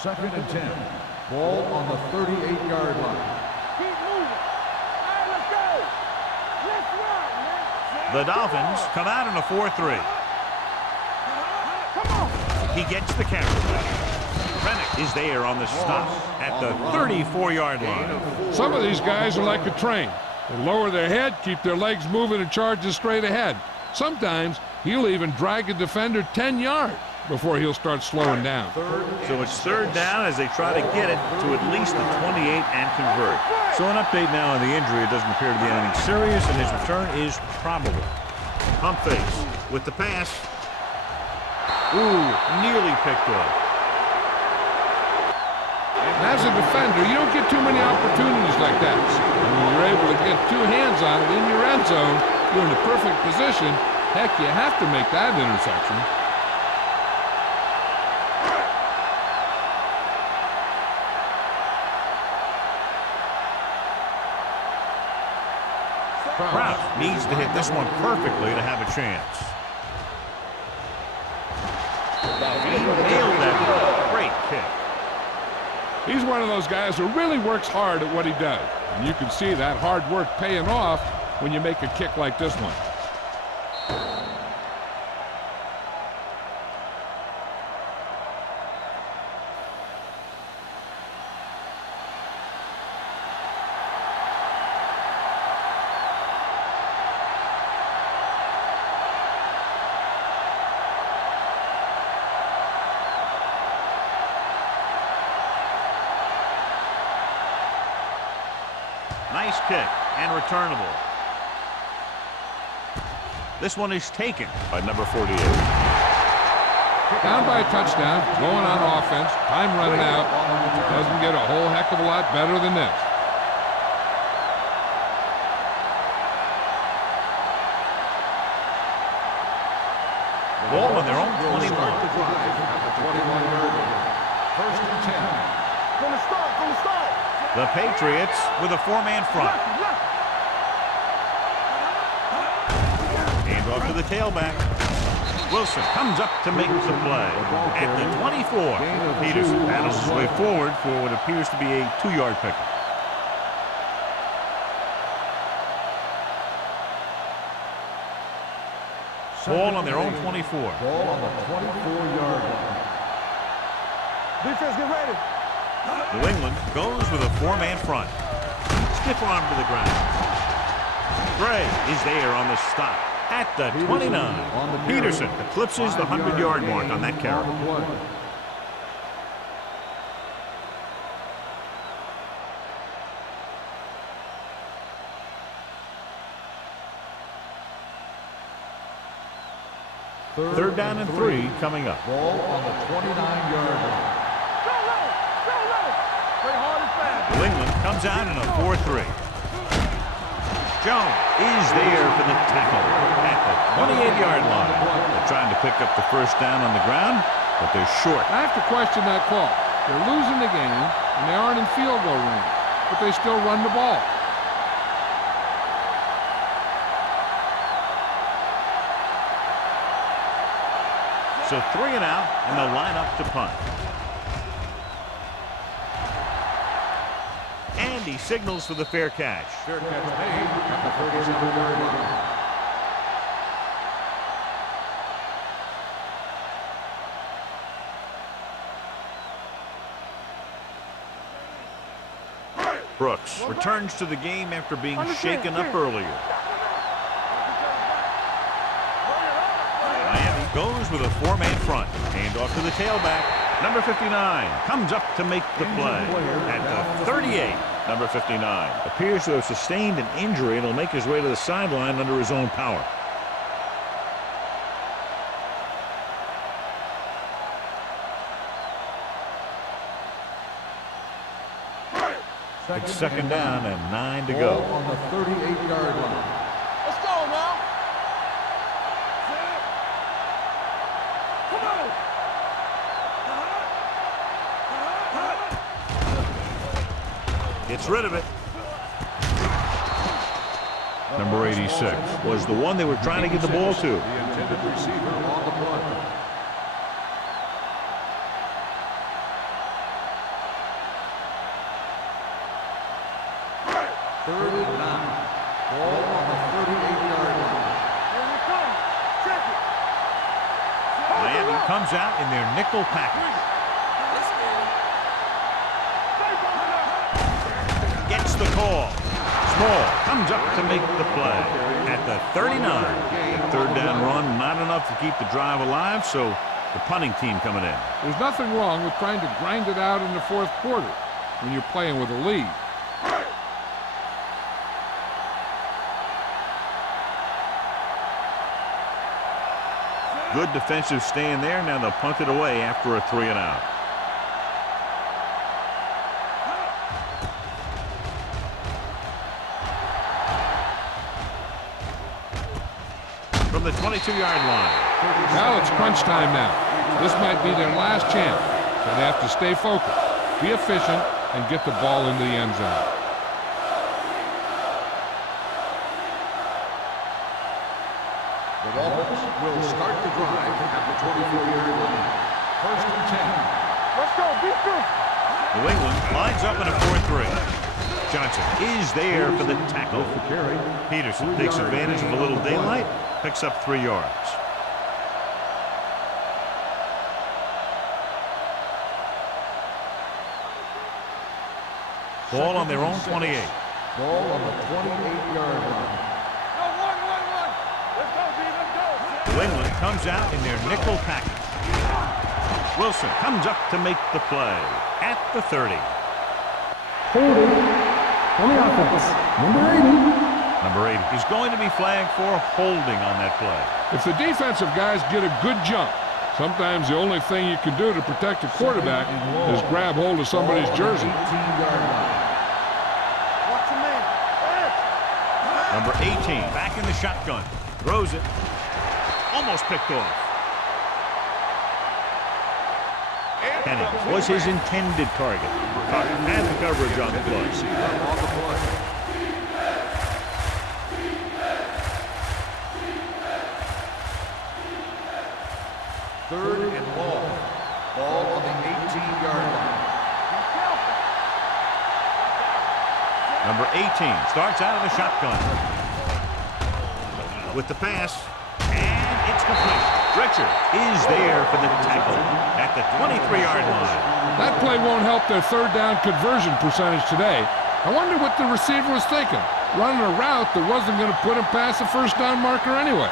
Second and 10. Ball on the 38-yard line. Keep moving. All right, let's go. Let's run, man. The Dolphins come out in a 4-3. Come on. He gets the carry. Rennick is there on the stop at the 34-yard line. Some of these guys are like a train. They lower their head, keep their legs moving, and charge straight ahead. Sometimes he'll even drag a defender 10 yards before he'll start slowing down. So it's 3rd down as they try to get it to at least the 28 and convert. So an update now on the injury. It doesn't appear to be anything serious, and his return is probable. Pump fakes with the pass. Ooh, nearly picked off. As a defender, you don't get too many opportunities like that. When you're able to get 2 hands on it in your end zone, you're in the perfect position. Heck, you have to make that interception. Kraft needs to hit this one perfectly to have a chance. He nailed that ball. Great kick. He's one of those guys who really works hard at what he does. And you can see that hard work paying off when you make a kick like this one. Nice kick and returnable. This one is taken by number 48. Down by a touchdown, going on offense, time running out. Doesn't get a whole heck of a lot better than this. Ball on their own 21. First and 10. From the start. The Patriots with a four-man front. Hand off to the tailback. Wilson comes up to make the play. At the 24, Peterson battles his way forward for what appears to be a 2-yard pickup. Ball on their own 24. Ball on the 24-yard line. Defense, get ready. New England goes with a four-man front. Stiff arm to the ground. Gray is there on the stop at the 29. Peterson eclipses the 100-yard mark on that carry. Third down and 3 coming up. Ball on the 29-yard line. New England comes out in a 4-3. Jones is there for the tackle at the 28-yard line. They're trying to pick up the first down on the ground, but they're short. I have to question that call. They're losing the game, and they aren't in field goal range, but they still run the ball. So 3 and out, and they'll line up to punt. And he signals for the fair catch. Fair catch made at the 37-yard line. Brooks returns to the game after being shaken up earlier. Miami goes with a four-man front. Hand off to the tailback. Number 59 comes up to make the play at the 38. Number 59 appears to have sustained an injury and will make his way to the sideline under his own power. It's second down and 9 to go. On the 38-yard line. Let's go now. Come on. Gets rid of it. Number 86 was the one they were trying to get the ball to. The intended receiver on the play. Third and 9. Ball on the 38-yard line. Here we come. Check it. Miami comes out in their nickel package. Gets the call. Small comes up to make the play at the 39. Third down run, not enough to keep the drive alive, so the punting team coming in. There's nothing wrong with trying to grind it out in the fourth quarter when you're playing with a lead. Good defensive stand there. Now they'll punt it away after a 3 and out. From the 22-yard line. Well, it's crunch time now. This might be their last chance, so they have to stay focused, be efficient, and get the ball into the end zone. The Dolphins will start the drive at the 24-yard line. First and 10. Let's go. Be good. New England lines up in a 4-3. Johnson is there for the tackle. Peterson takes advantage of a little daylight, picks up 3 yards. Ball on their own 28. Ball on the 28-yard line. Go, one. Let's go, B. Let's go. New England comes out in their nickel package. Wilson comes up to make the play at the 30. Holding on the offense. Number 80. Number 80 is going to be flagged for holding on that play. If the defensive guys get a good jump, sometimes the only thing you can do to protect a quarterback is grab hold of somebody's jersey. 18-yard line. Watch the man. Number 18 back in the shotgun. Throws it. Almost picked off. Kenny was his intended target. Tucker had the coverage on the play. On the play. Third and long. Ball on the 18-yard line. Number 18 starts out of the shotgun. With the pass. And it's complete. Richard is there for the tackle at the 23-yard line. That play won't help their third down conversion percentage today. I wonder what the receiver was thinking. Running a route that wasn't going to put him past the first down marker anyway.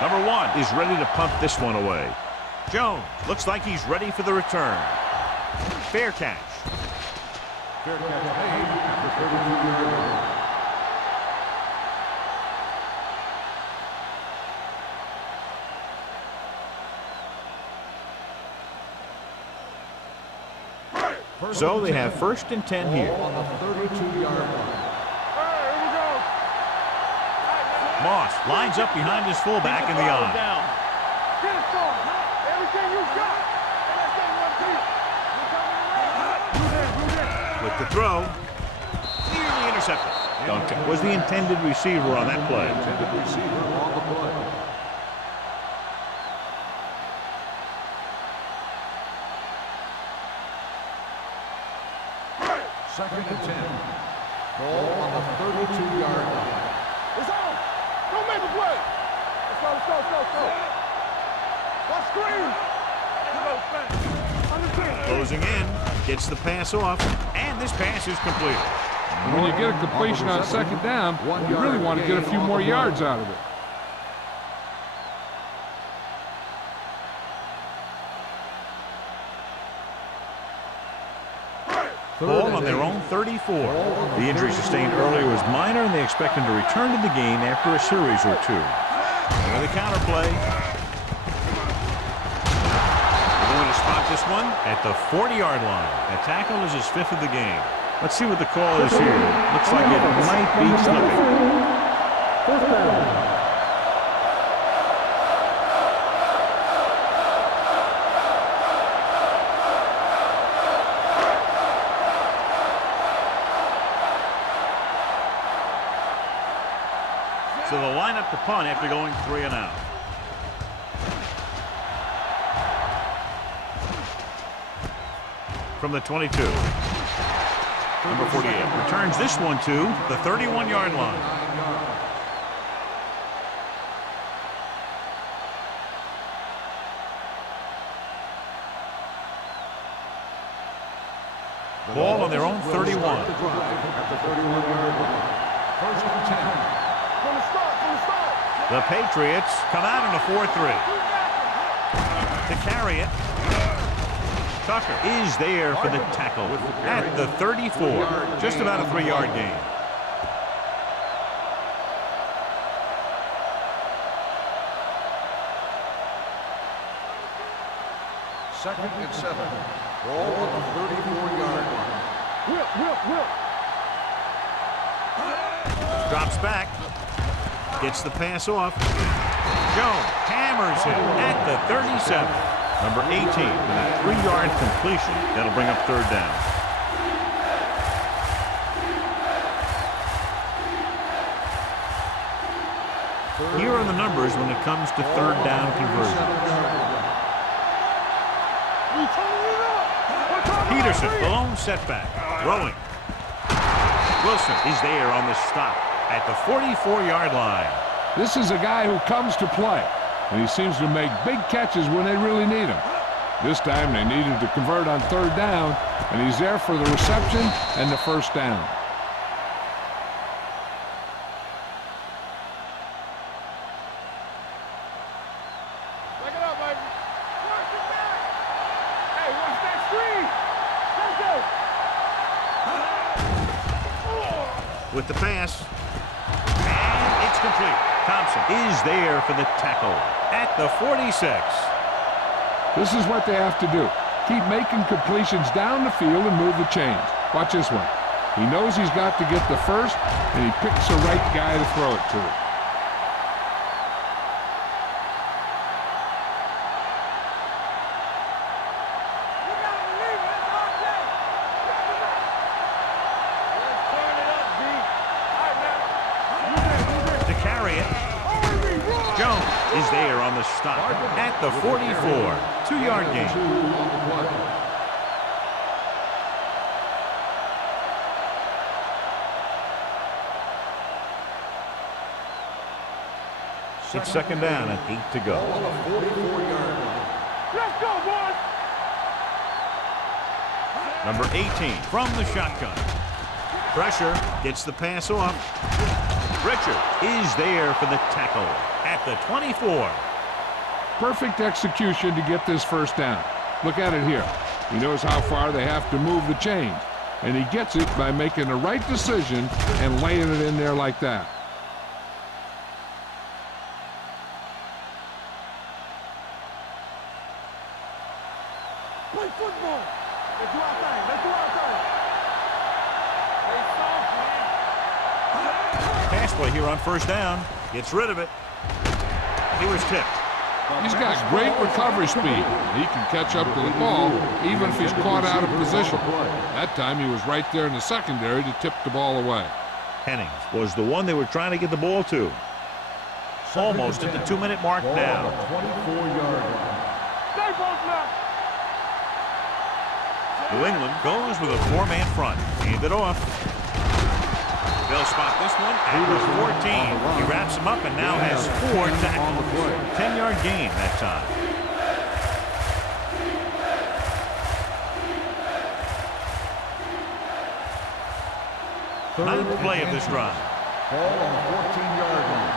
Number 1 is ready to punt this one away. Jones looks like he's ready for the return. Fair catch. Fair catch made at the 32-yard line. So they have first and 10 here. Ball on the 32-yard line. Here we go. Moss lines up behind his fullback in the eye. Get it started. Everything you got. Everything one piece. You coming around? With the throw, nearly intercepted. Duncan was the intended receiver on that play. Intended receiver on the play. Second and 10. Ball on the 32-yard line. It's on. Don't make a play. Let's go. Let's screen. Understand. Closing in, gets the pass off, and this pass is completed. When you get a completion on second down, you really want to get a few more yards out of it. Ball on their own 34. The injury sustained earlier was minor, and they expect him to return to the game after a series or two. With the counter play. They're going to spot this one at the 40-yard line. That tackle is his 5th of the game. Let's see what the call is here. Looks like it might be slipping. First down. So they'll line up to punt after going 3 and out. From the 22. Number 48 returns this one to the 31-yard line. Ball on their own 31. At the 31-yard line. First and 10. From the start. The Patriots come out in a 4-3. To carry it, Tucker is there for the tackle at the 34. Just about a 3-yard gain. Second and 7. Ball on the 34-yard line. Whip. Drops back. Gets the pass off. Jones hammers him at the 37. Number 18 with a 3-yard completion. That'll bring up third down. Here are the numbers when it comes to third down conversion. Peterson, the lone setback, throwing. Wilson is there on the stop at the 44-yard line. This is a guy who comes to play, and he seems to make big catches when they really need him. This time they needed to convert on third down, and he's there for the reception and the first down. Back it up, baby. Watch it back. Hey, watch that screen. Let's go. With the pass. And it's complete. Thompson is there for the tackle at the 46. This is what they have to do. Keep making completions down the field and move the chains. Watch this one. He knows he's got to get the first, and he picks the right guy to throw it to. To carry it. Jones is there on the stop at the 44. 2-yard gain. It's second down and 8 to go. Let's go, boys. Number 18 from the shotgun. Pressure gets the pass off. Richard is there for the tackle at the 24. Perfect execution to get this first down. Look at it here. He knows how far they have to move the chains, and he gets it by making the right decision and laying it in there like that. Play football. Let's do our thing. Let's do our thing. Hey, soft, man. Pass play here on first down. Gets rid of it. He was tipped. He's got great recovery speed. He can catch up to the ball even if he's caught out of position. That time he was right there in the secondary to tip the ball away. Hennings was the one they were trying to get the ball to. Almost at the 2-minute mark now. 24-yard line. Stay both left. New England goes with a 4-man front. Hand it off. They'll spot this one at the 14. He wraps him up and now has 4 tackles. 10-yard gain that time. Ninth play of this drive. Ball on the 14-yard line.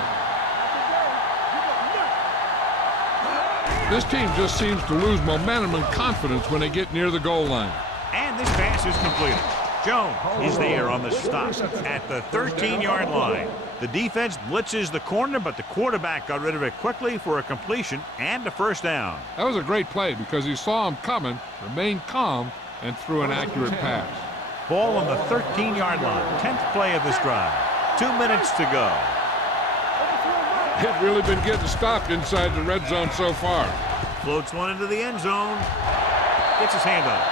This team just seems to lose momentum and confidence when they get near the goal line. And this pass is completed. Jones is there on the stop at the 13-yard line. The defense blitzes the corner, but the quarterback got rid of it quickly for a completion and a first down. That was a great play because he saw him coming, remained calm, and threw an accurate pass. Ball on the 13-yard line. 10th play of this drive. 2 minutes to go. They've really been getting stopped inside the red zone so far. Floats one into the end zone. Gets his hand on it.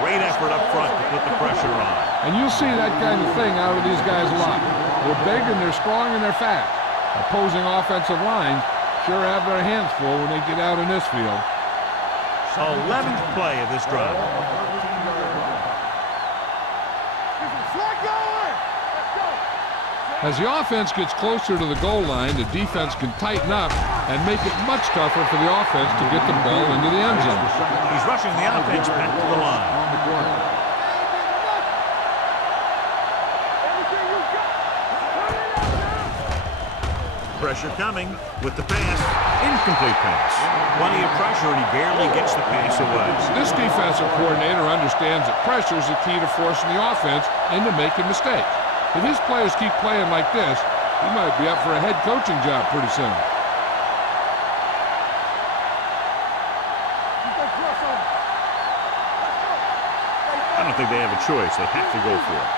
Great effort up front to put the pressure on. And you'll see that kind of thing out of these guys a lot. They're big and they're strong and they're fast. Opposing offensive lines sure have their hands full when they get out in this field. 11th play of this drive. As the offense gets closer to the goal line, the defense can tighten up and make it much tougher for the offense to get the ball into the end zone. He's rushing the offense back to the line. Pressure coming with the pass. Incomplete pass. Plenty of pressure, and he barely gets the pass away. This defensive coordinator understands that pressure is the key to forcing the offense into making mistakes. If his players keep playing like this, he might be up for a head coaching job pretty soon. I don't think they have a choice. They have to go for it.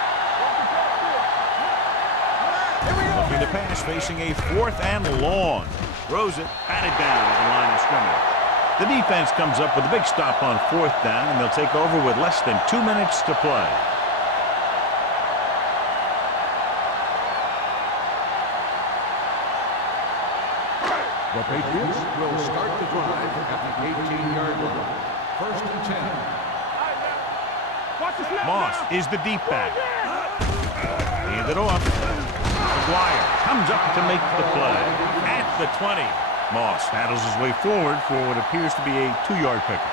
Looking to pass, facing a 4th and long. Throws it, batted down at the line of scrimmage. The defense comes up with a big stop on 4th down, and they'll take over with less than 2 minutes to play. The Patriots will start the drive at the 18-yard line. 1st and 10. Moss is the deep back. Hand it off. McGuire comes up to make the play at the 20. Moss battles his way forward for what appears to be a 2-yard pickup.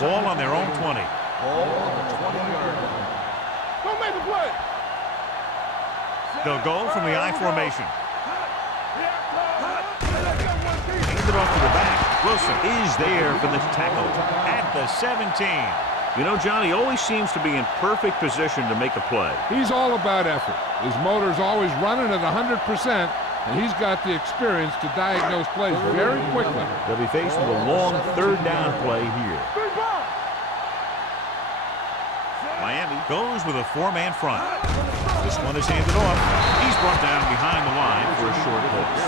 Ball on their own 20. Ball on the 20-yard line. Don't make the play. They'll go from the I formation. Hands it off to the back. Wilson is there for the tackle at the 17. You know, John, he always seems to be in perfect position to make a play. He's all about effort. His motor's always running at 100%, and he's got the experience to diagnose plays very quickly. They'll be faced with a long 3rd down play here. Miami goes with a 4-man front. This one is handed off. He's brought down behind the line for a short loss.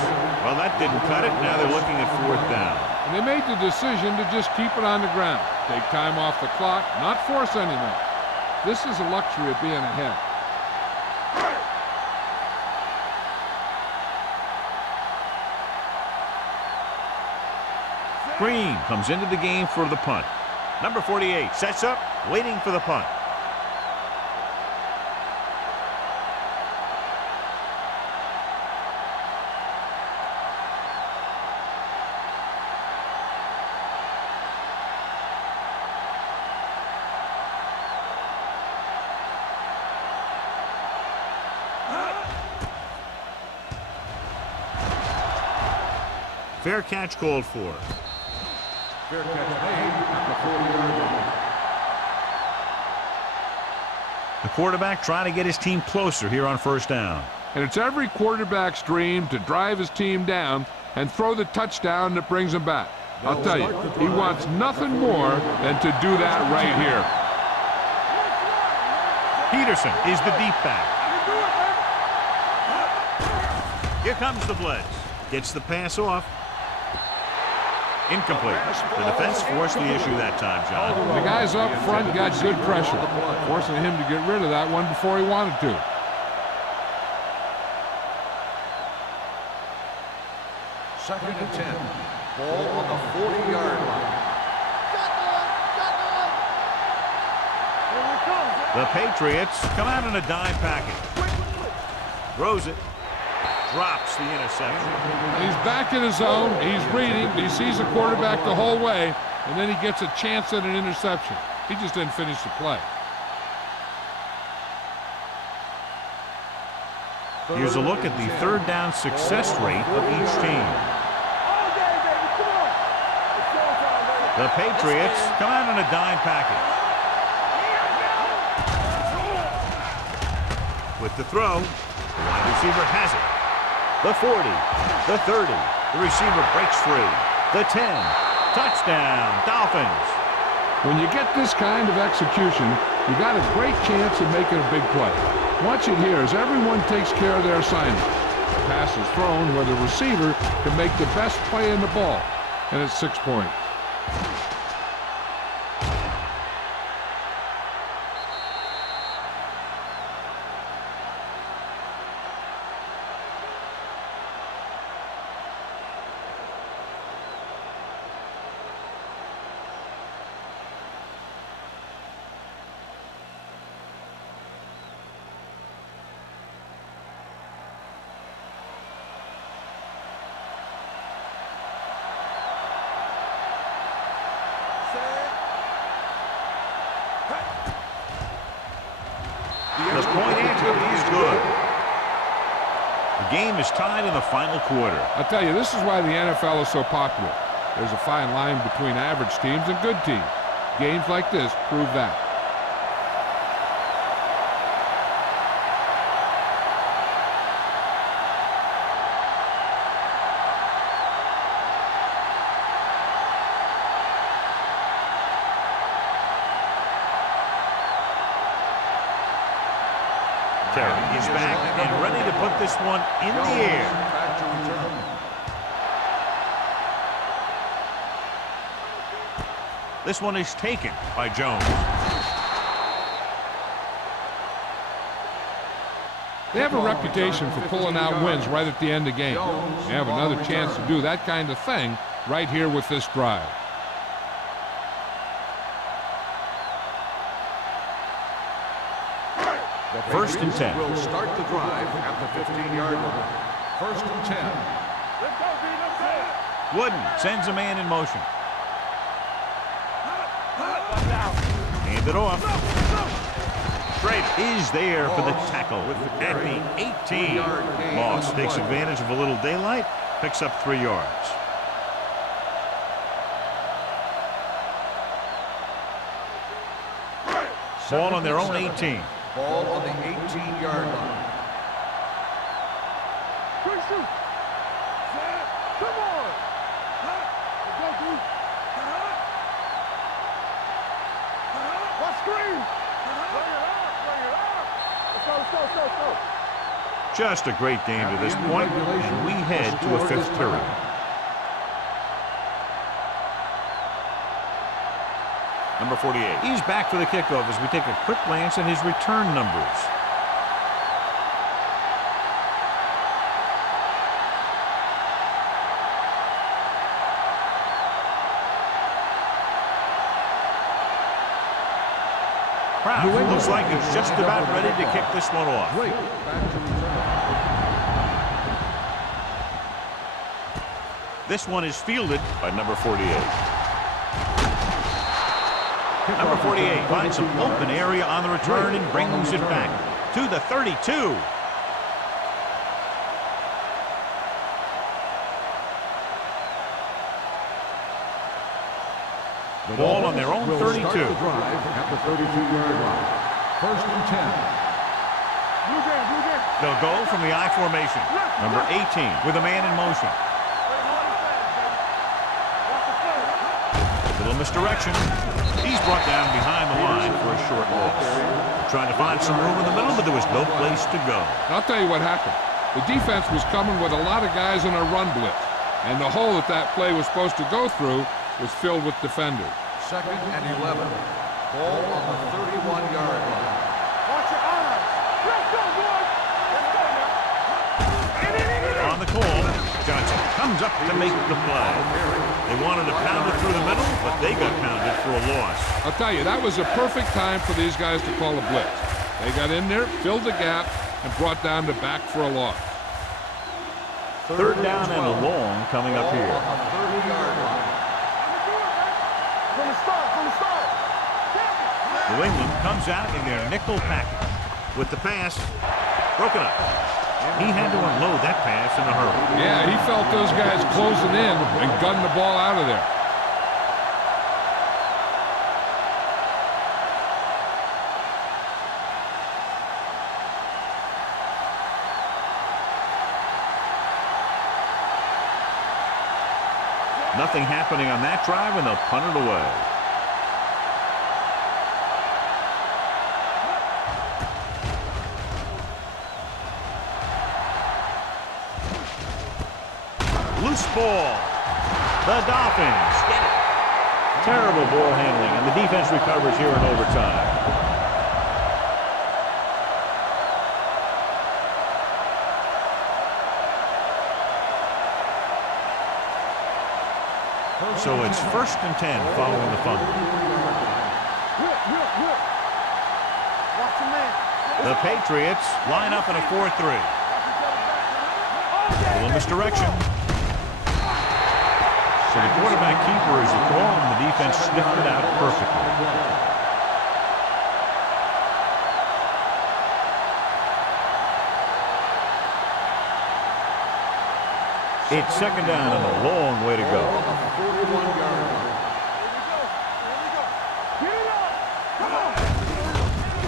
Well, that didn't cut it. Now they're looking at 4th down. And they made the decision to just keep it on the ground. Take time off the clock, not force anything. This is a luxury of being ahead. Green comes into the game for the punt. Number 48 sets up, waiting for the punt. Fair catch called for. Fair catch made at the 40-yard line. The quarterback trying to get his team closer here on 1st down. And it's every quarterback's dream to drive his team down and throw the touchdown that brings him back. I'll tell you, he wants nothing more than to do that right here. Peterson is the deep back. Here comes the blitz. Gets the pass off. Incomplete. The defense forced the issue that time, John. The guys up front got good pressure, forcing him to get rid of that one before he wanted to. Second and 10. Ball on the 40-yard line. The Patriots come out in a dime package. Throws it. Drops the interception. He's back in his zone. He's reading. He sees the quarterback the whole way, and then he gets a chance at an interception. He just didn't finish the play. Here's a look at the 3rd down success rate of each team. The Patriots come out in a dime package. With the throw, the wide receiver has it. The 40, the 30, the receiver breaks free. The 10, touchdown, Dolphins. When you get this kind of execution, you got a great chance of making a big play. Watch it here as everyone takes care of their assignment. The pass is thrown where the receiver can make the best play in the ball, and it's 6 points. This point answer is good. The game is tied in the final quarter. I tell you, this is why the NFL is so popular. There's a fine line between average teams and good teams. Games like this prove that. Terry is back and ready to put this one in the air. This one is taken by Jones. They have a reputation for pulling out wins right at the end of games. They have another chance to do that kind of thing right here with this drive. First and 10. Will start the drive at the 15-yard line. First and 10. Let's go, B. Let's go. Wooden sends a man in motion. Hand it off. Straight is there for the tackle at the 18. Moss takes advantage of a little daylight, picks up 3 yards. Ball on their own 18. Ball on the 18-yard line. Quick shoot. Come on. Let's go, B. What screen? Bring it up. Bring it up. Let's go, let's go, let's go, let's go. Just a great game to this point, and we head to a 5th period. Number 48. He's back for the kickoff as we take a quick glance at his return numbers. Kraft looks like he's just about ready to kick this one off. Great. Back to return. This one is fielded by number 48. Number 48 finds some open area on the return and brings it back to the 32. The ball on their own 32. Start the drive at the 32-yard line. First and 10. Blue game, blue game. They'll go from the I formation. Number 18 with a man in motion. Little misdirection. He's brought down behind the line for a short loss. Trying to find some room in the middle, but there was no place to go. I'll tell you what happened. The defense was coming with a lot of guys in a run blitz, and the hole that play was supposed to go through was filled with defenders. Second and 11. Ball on the 31-yard line. Watch your eyes. Let's go, boys. Let's go now. On the call, Johnson comes up to make the play. They wanted to pound it through the middle, but they got pounded for a loss. I'll tell you, that was a perfect time for these guys to call a blitz. They got in there, filled the gap, and brought down the back for a loss. Third down and a long coming up here. On the 30-yard line. From the start, from the start. New England comes out in their nickel package with the pass broken up. He had to unload that pass in a hurry. Yeah, he felt those guys closing in and gunned the ball out of there. Nothing happening on that drive, and they'll punt it away. Loose ball. The Dolphins get it. Terrible ball handling, and the defense recovers here in overtime. So it's first and 10 following the fumble. Whip, whip, whip. Watch your man. The Patriots line up in a 4-3. A little misdirection. So the quarterback keeper is the call, and the defense sniffed it out perfectly. It's second down and a long way to go.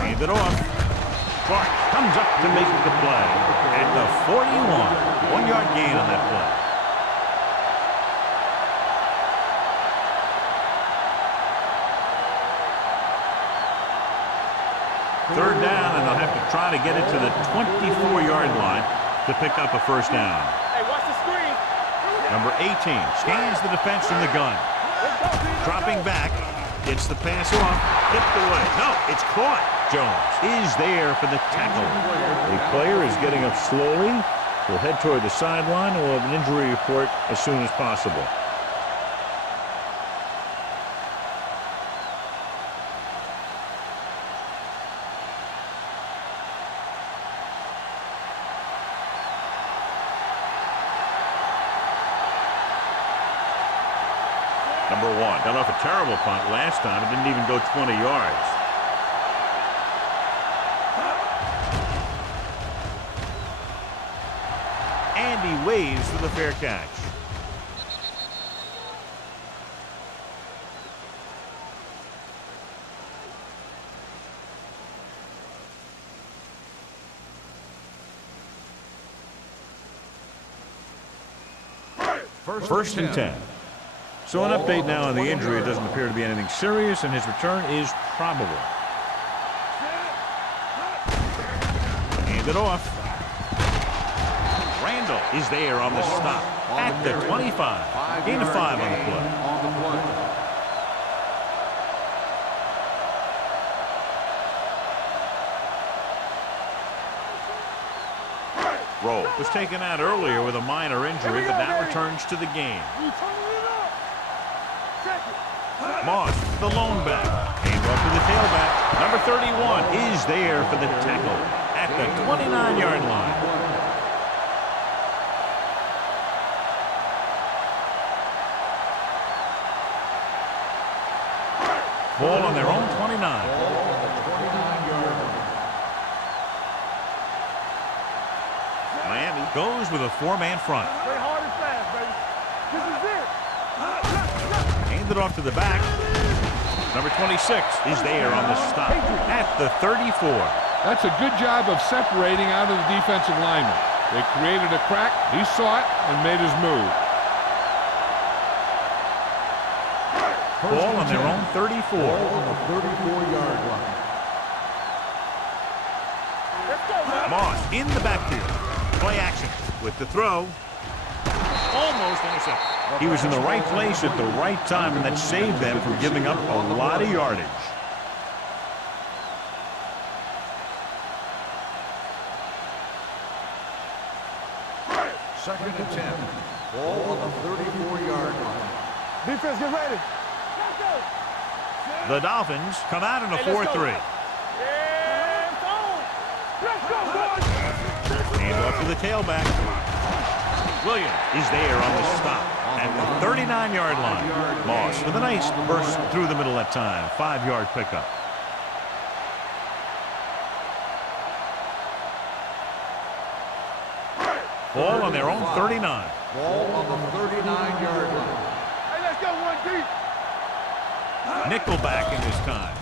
Hand it off. Clark comes up to make the play at the 41. 1 yard gain on that play. Third down, and they'll have to try to get it to the 24-yard line to pick up a first down. Hey, watch the screen. Number 18 scans the defense from the gun. Dropping back, gets the pass off, tipped away. No, it's caught. Jones is there for the tackle. The player is getting up slowly. He'll head toward the sideline and will have an injury report as soon as possible. Number 1 got off a terrible punt last time. It didn't even go 20 yards. And he waves for the fair catch. First and 10. So an update now on the injury. It doesn't appear to be anything serious, and his return is probable. Hand it off. Randall is there on the stop at the 25. Gain of 5 on the play. Rowe was taken out earlier with a minor injury, but now returns to the game. Moss, the lone back. Hand off to the tailback. Number 31 is there for the tackle at the 29-yard line. Ball on their own 29. Miami goes with a 4-man front. Play hard and fast, baby. This is it. Hand it off to the back. Number 26 is there on the stop at the 34. That's a good job of separating out of the defensive lineman. They created a crack, he saw it, and made his move. Ball on their own 34. On the 34-yard line. Moss in the backfield. Play action with the throw. Almost intercepted. He was in the right place at the right time, and that saved them from giving up a lot of yardage. Second and 10. Ball on the 34-yard line. Defense, get ready. The Dolphins come out in a 4-3. Let's go, boys. Hand off to the tailback. Williams is there on the stop at the 39-yard line. Moss with a nice burst through the middle that time. 5-yard pickup. Ball on their own 39. Ball on the 39-yard line. Hey, let's go one deep. Nickelback in this time.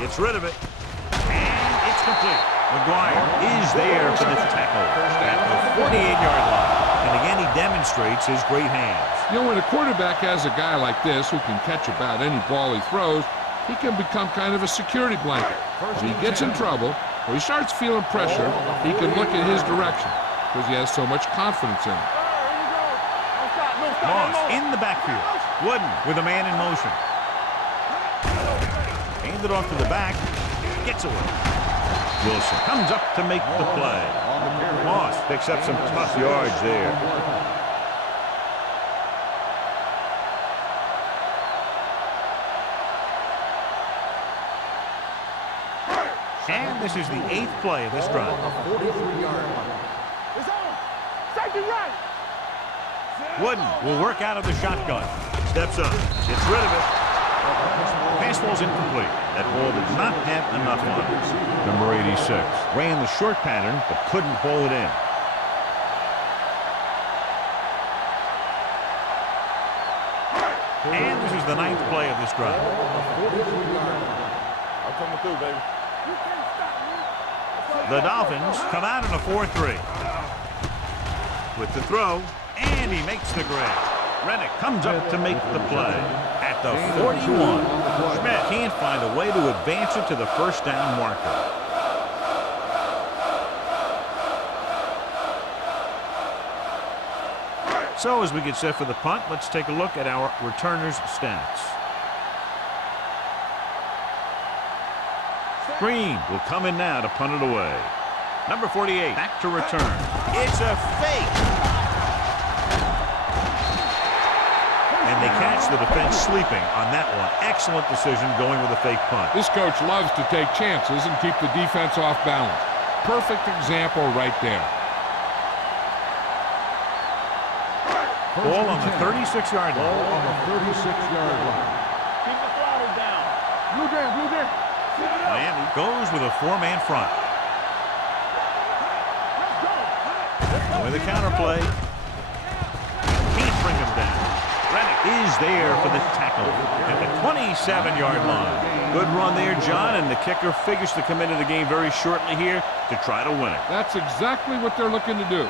Gets rid of it. And it's complete. McGuire is there for the tackle at the 48-yard line. And again, he demonstrates his great hands. You know, when a quarterback has a guy like this who can catch about any ball he throws, he can become kind of a security blanket. If he gets in trouble or he starts feeling pressure, he can look in his direction because he has so much confidence in him. Moss in the backfield. Wooden with a man in motion. Hand it off to the back. Gets away. Wilson comes up to make the play. Moss picks up some tough yards there. And this is the 8th play of this drive. It's on. Safety right. Wooden will work out of the shotgun. Steps up. Gets rid of it. Pass ball's incomplete. That ball did not have enough on it. Number 86 ran the short pattern but couldn't pull it in. And this is the 9th play of this drive. I'm coming through, baby. The Dolphins come out in a 4-3. With the throw, and he makes the grab. Reddick comes up to make the play at the 41. Schmidt can't find a way to advance it to the first down marker. So as we get set for the punt, let's take a look at our returners' stats. Green will come in now to punt it away. Number 48, back to return. It's a fake. And they catch the defense sleeping on that one. Excellent decision going with a fake punt. This coach loves to take chances and keep the defense off balance. Perfect example right there. Ball on the 36-yard line. Ball on the 36-yard line. Keep the throttle down. Blue jam, blue jam. Miami goes with a 4-man front. With a counter play. Can't bring him down. Reddick is there for the tackle at the 27-yard line. Good run there, John, and the kicker figures to come into the game very shortly here to try to win it. That's exactly what they're looking to do.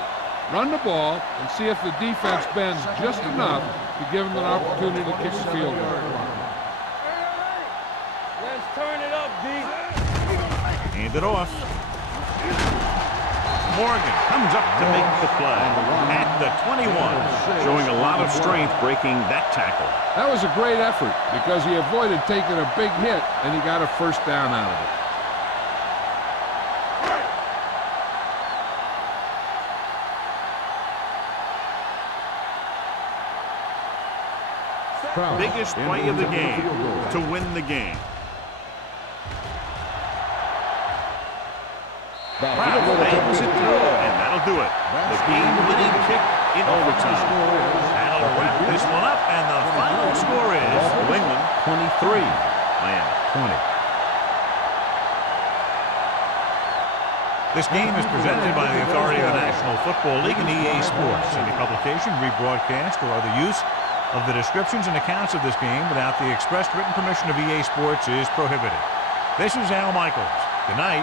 Run the ball and see if the defense bends just enough to give them an opportunity to kick the field goal. Let's turn it up, D. Hand it off. Morgan comes up to make the play at the 21, showing a lot of strength breaking that tackle. That was a great effort because he avoided taking a big hit and he got a first down out of it. Biggest play of the game to win the game. Brown bangs it through, and that'll do it. The game-winning kick in overtime. That'll wrap this one up, and the final score is New England 23, Miami 20. This game is presented by the authority of the National Football League and EA Sports. Any publication, rebroadcast, or other use of the descriptions and accounts of this game without the expressed written permission of EA Sports is prohibited. This is Al Michaels. Good night.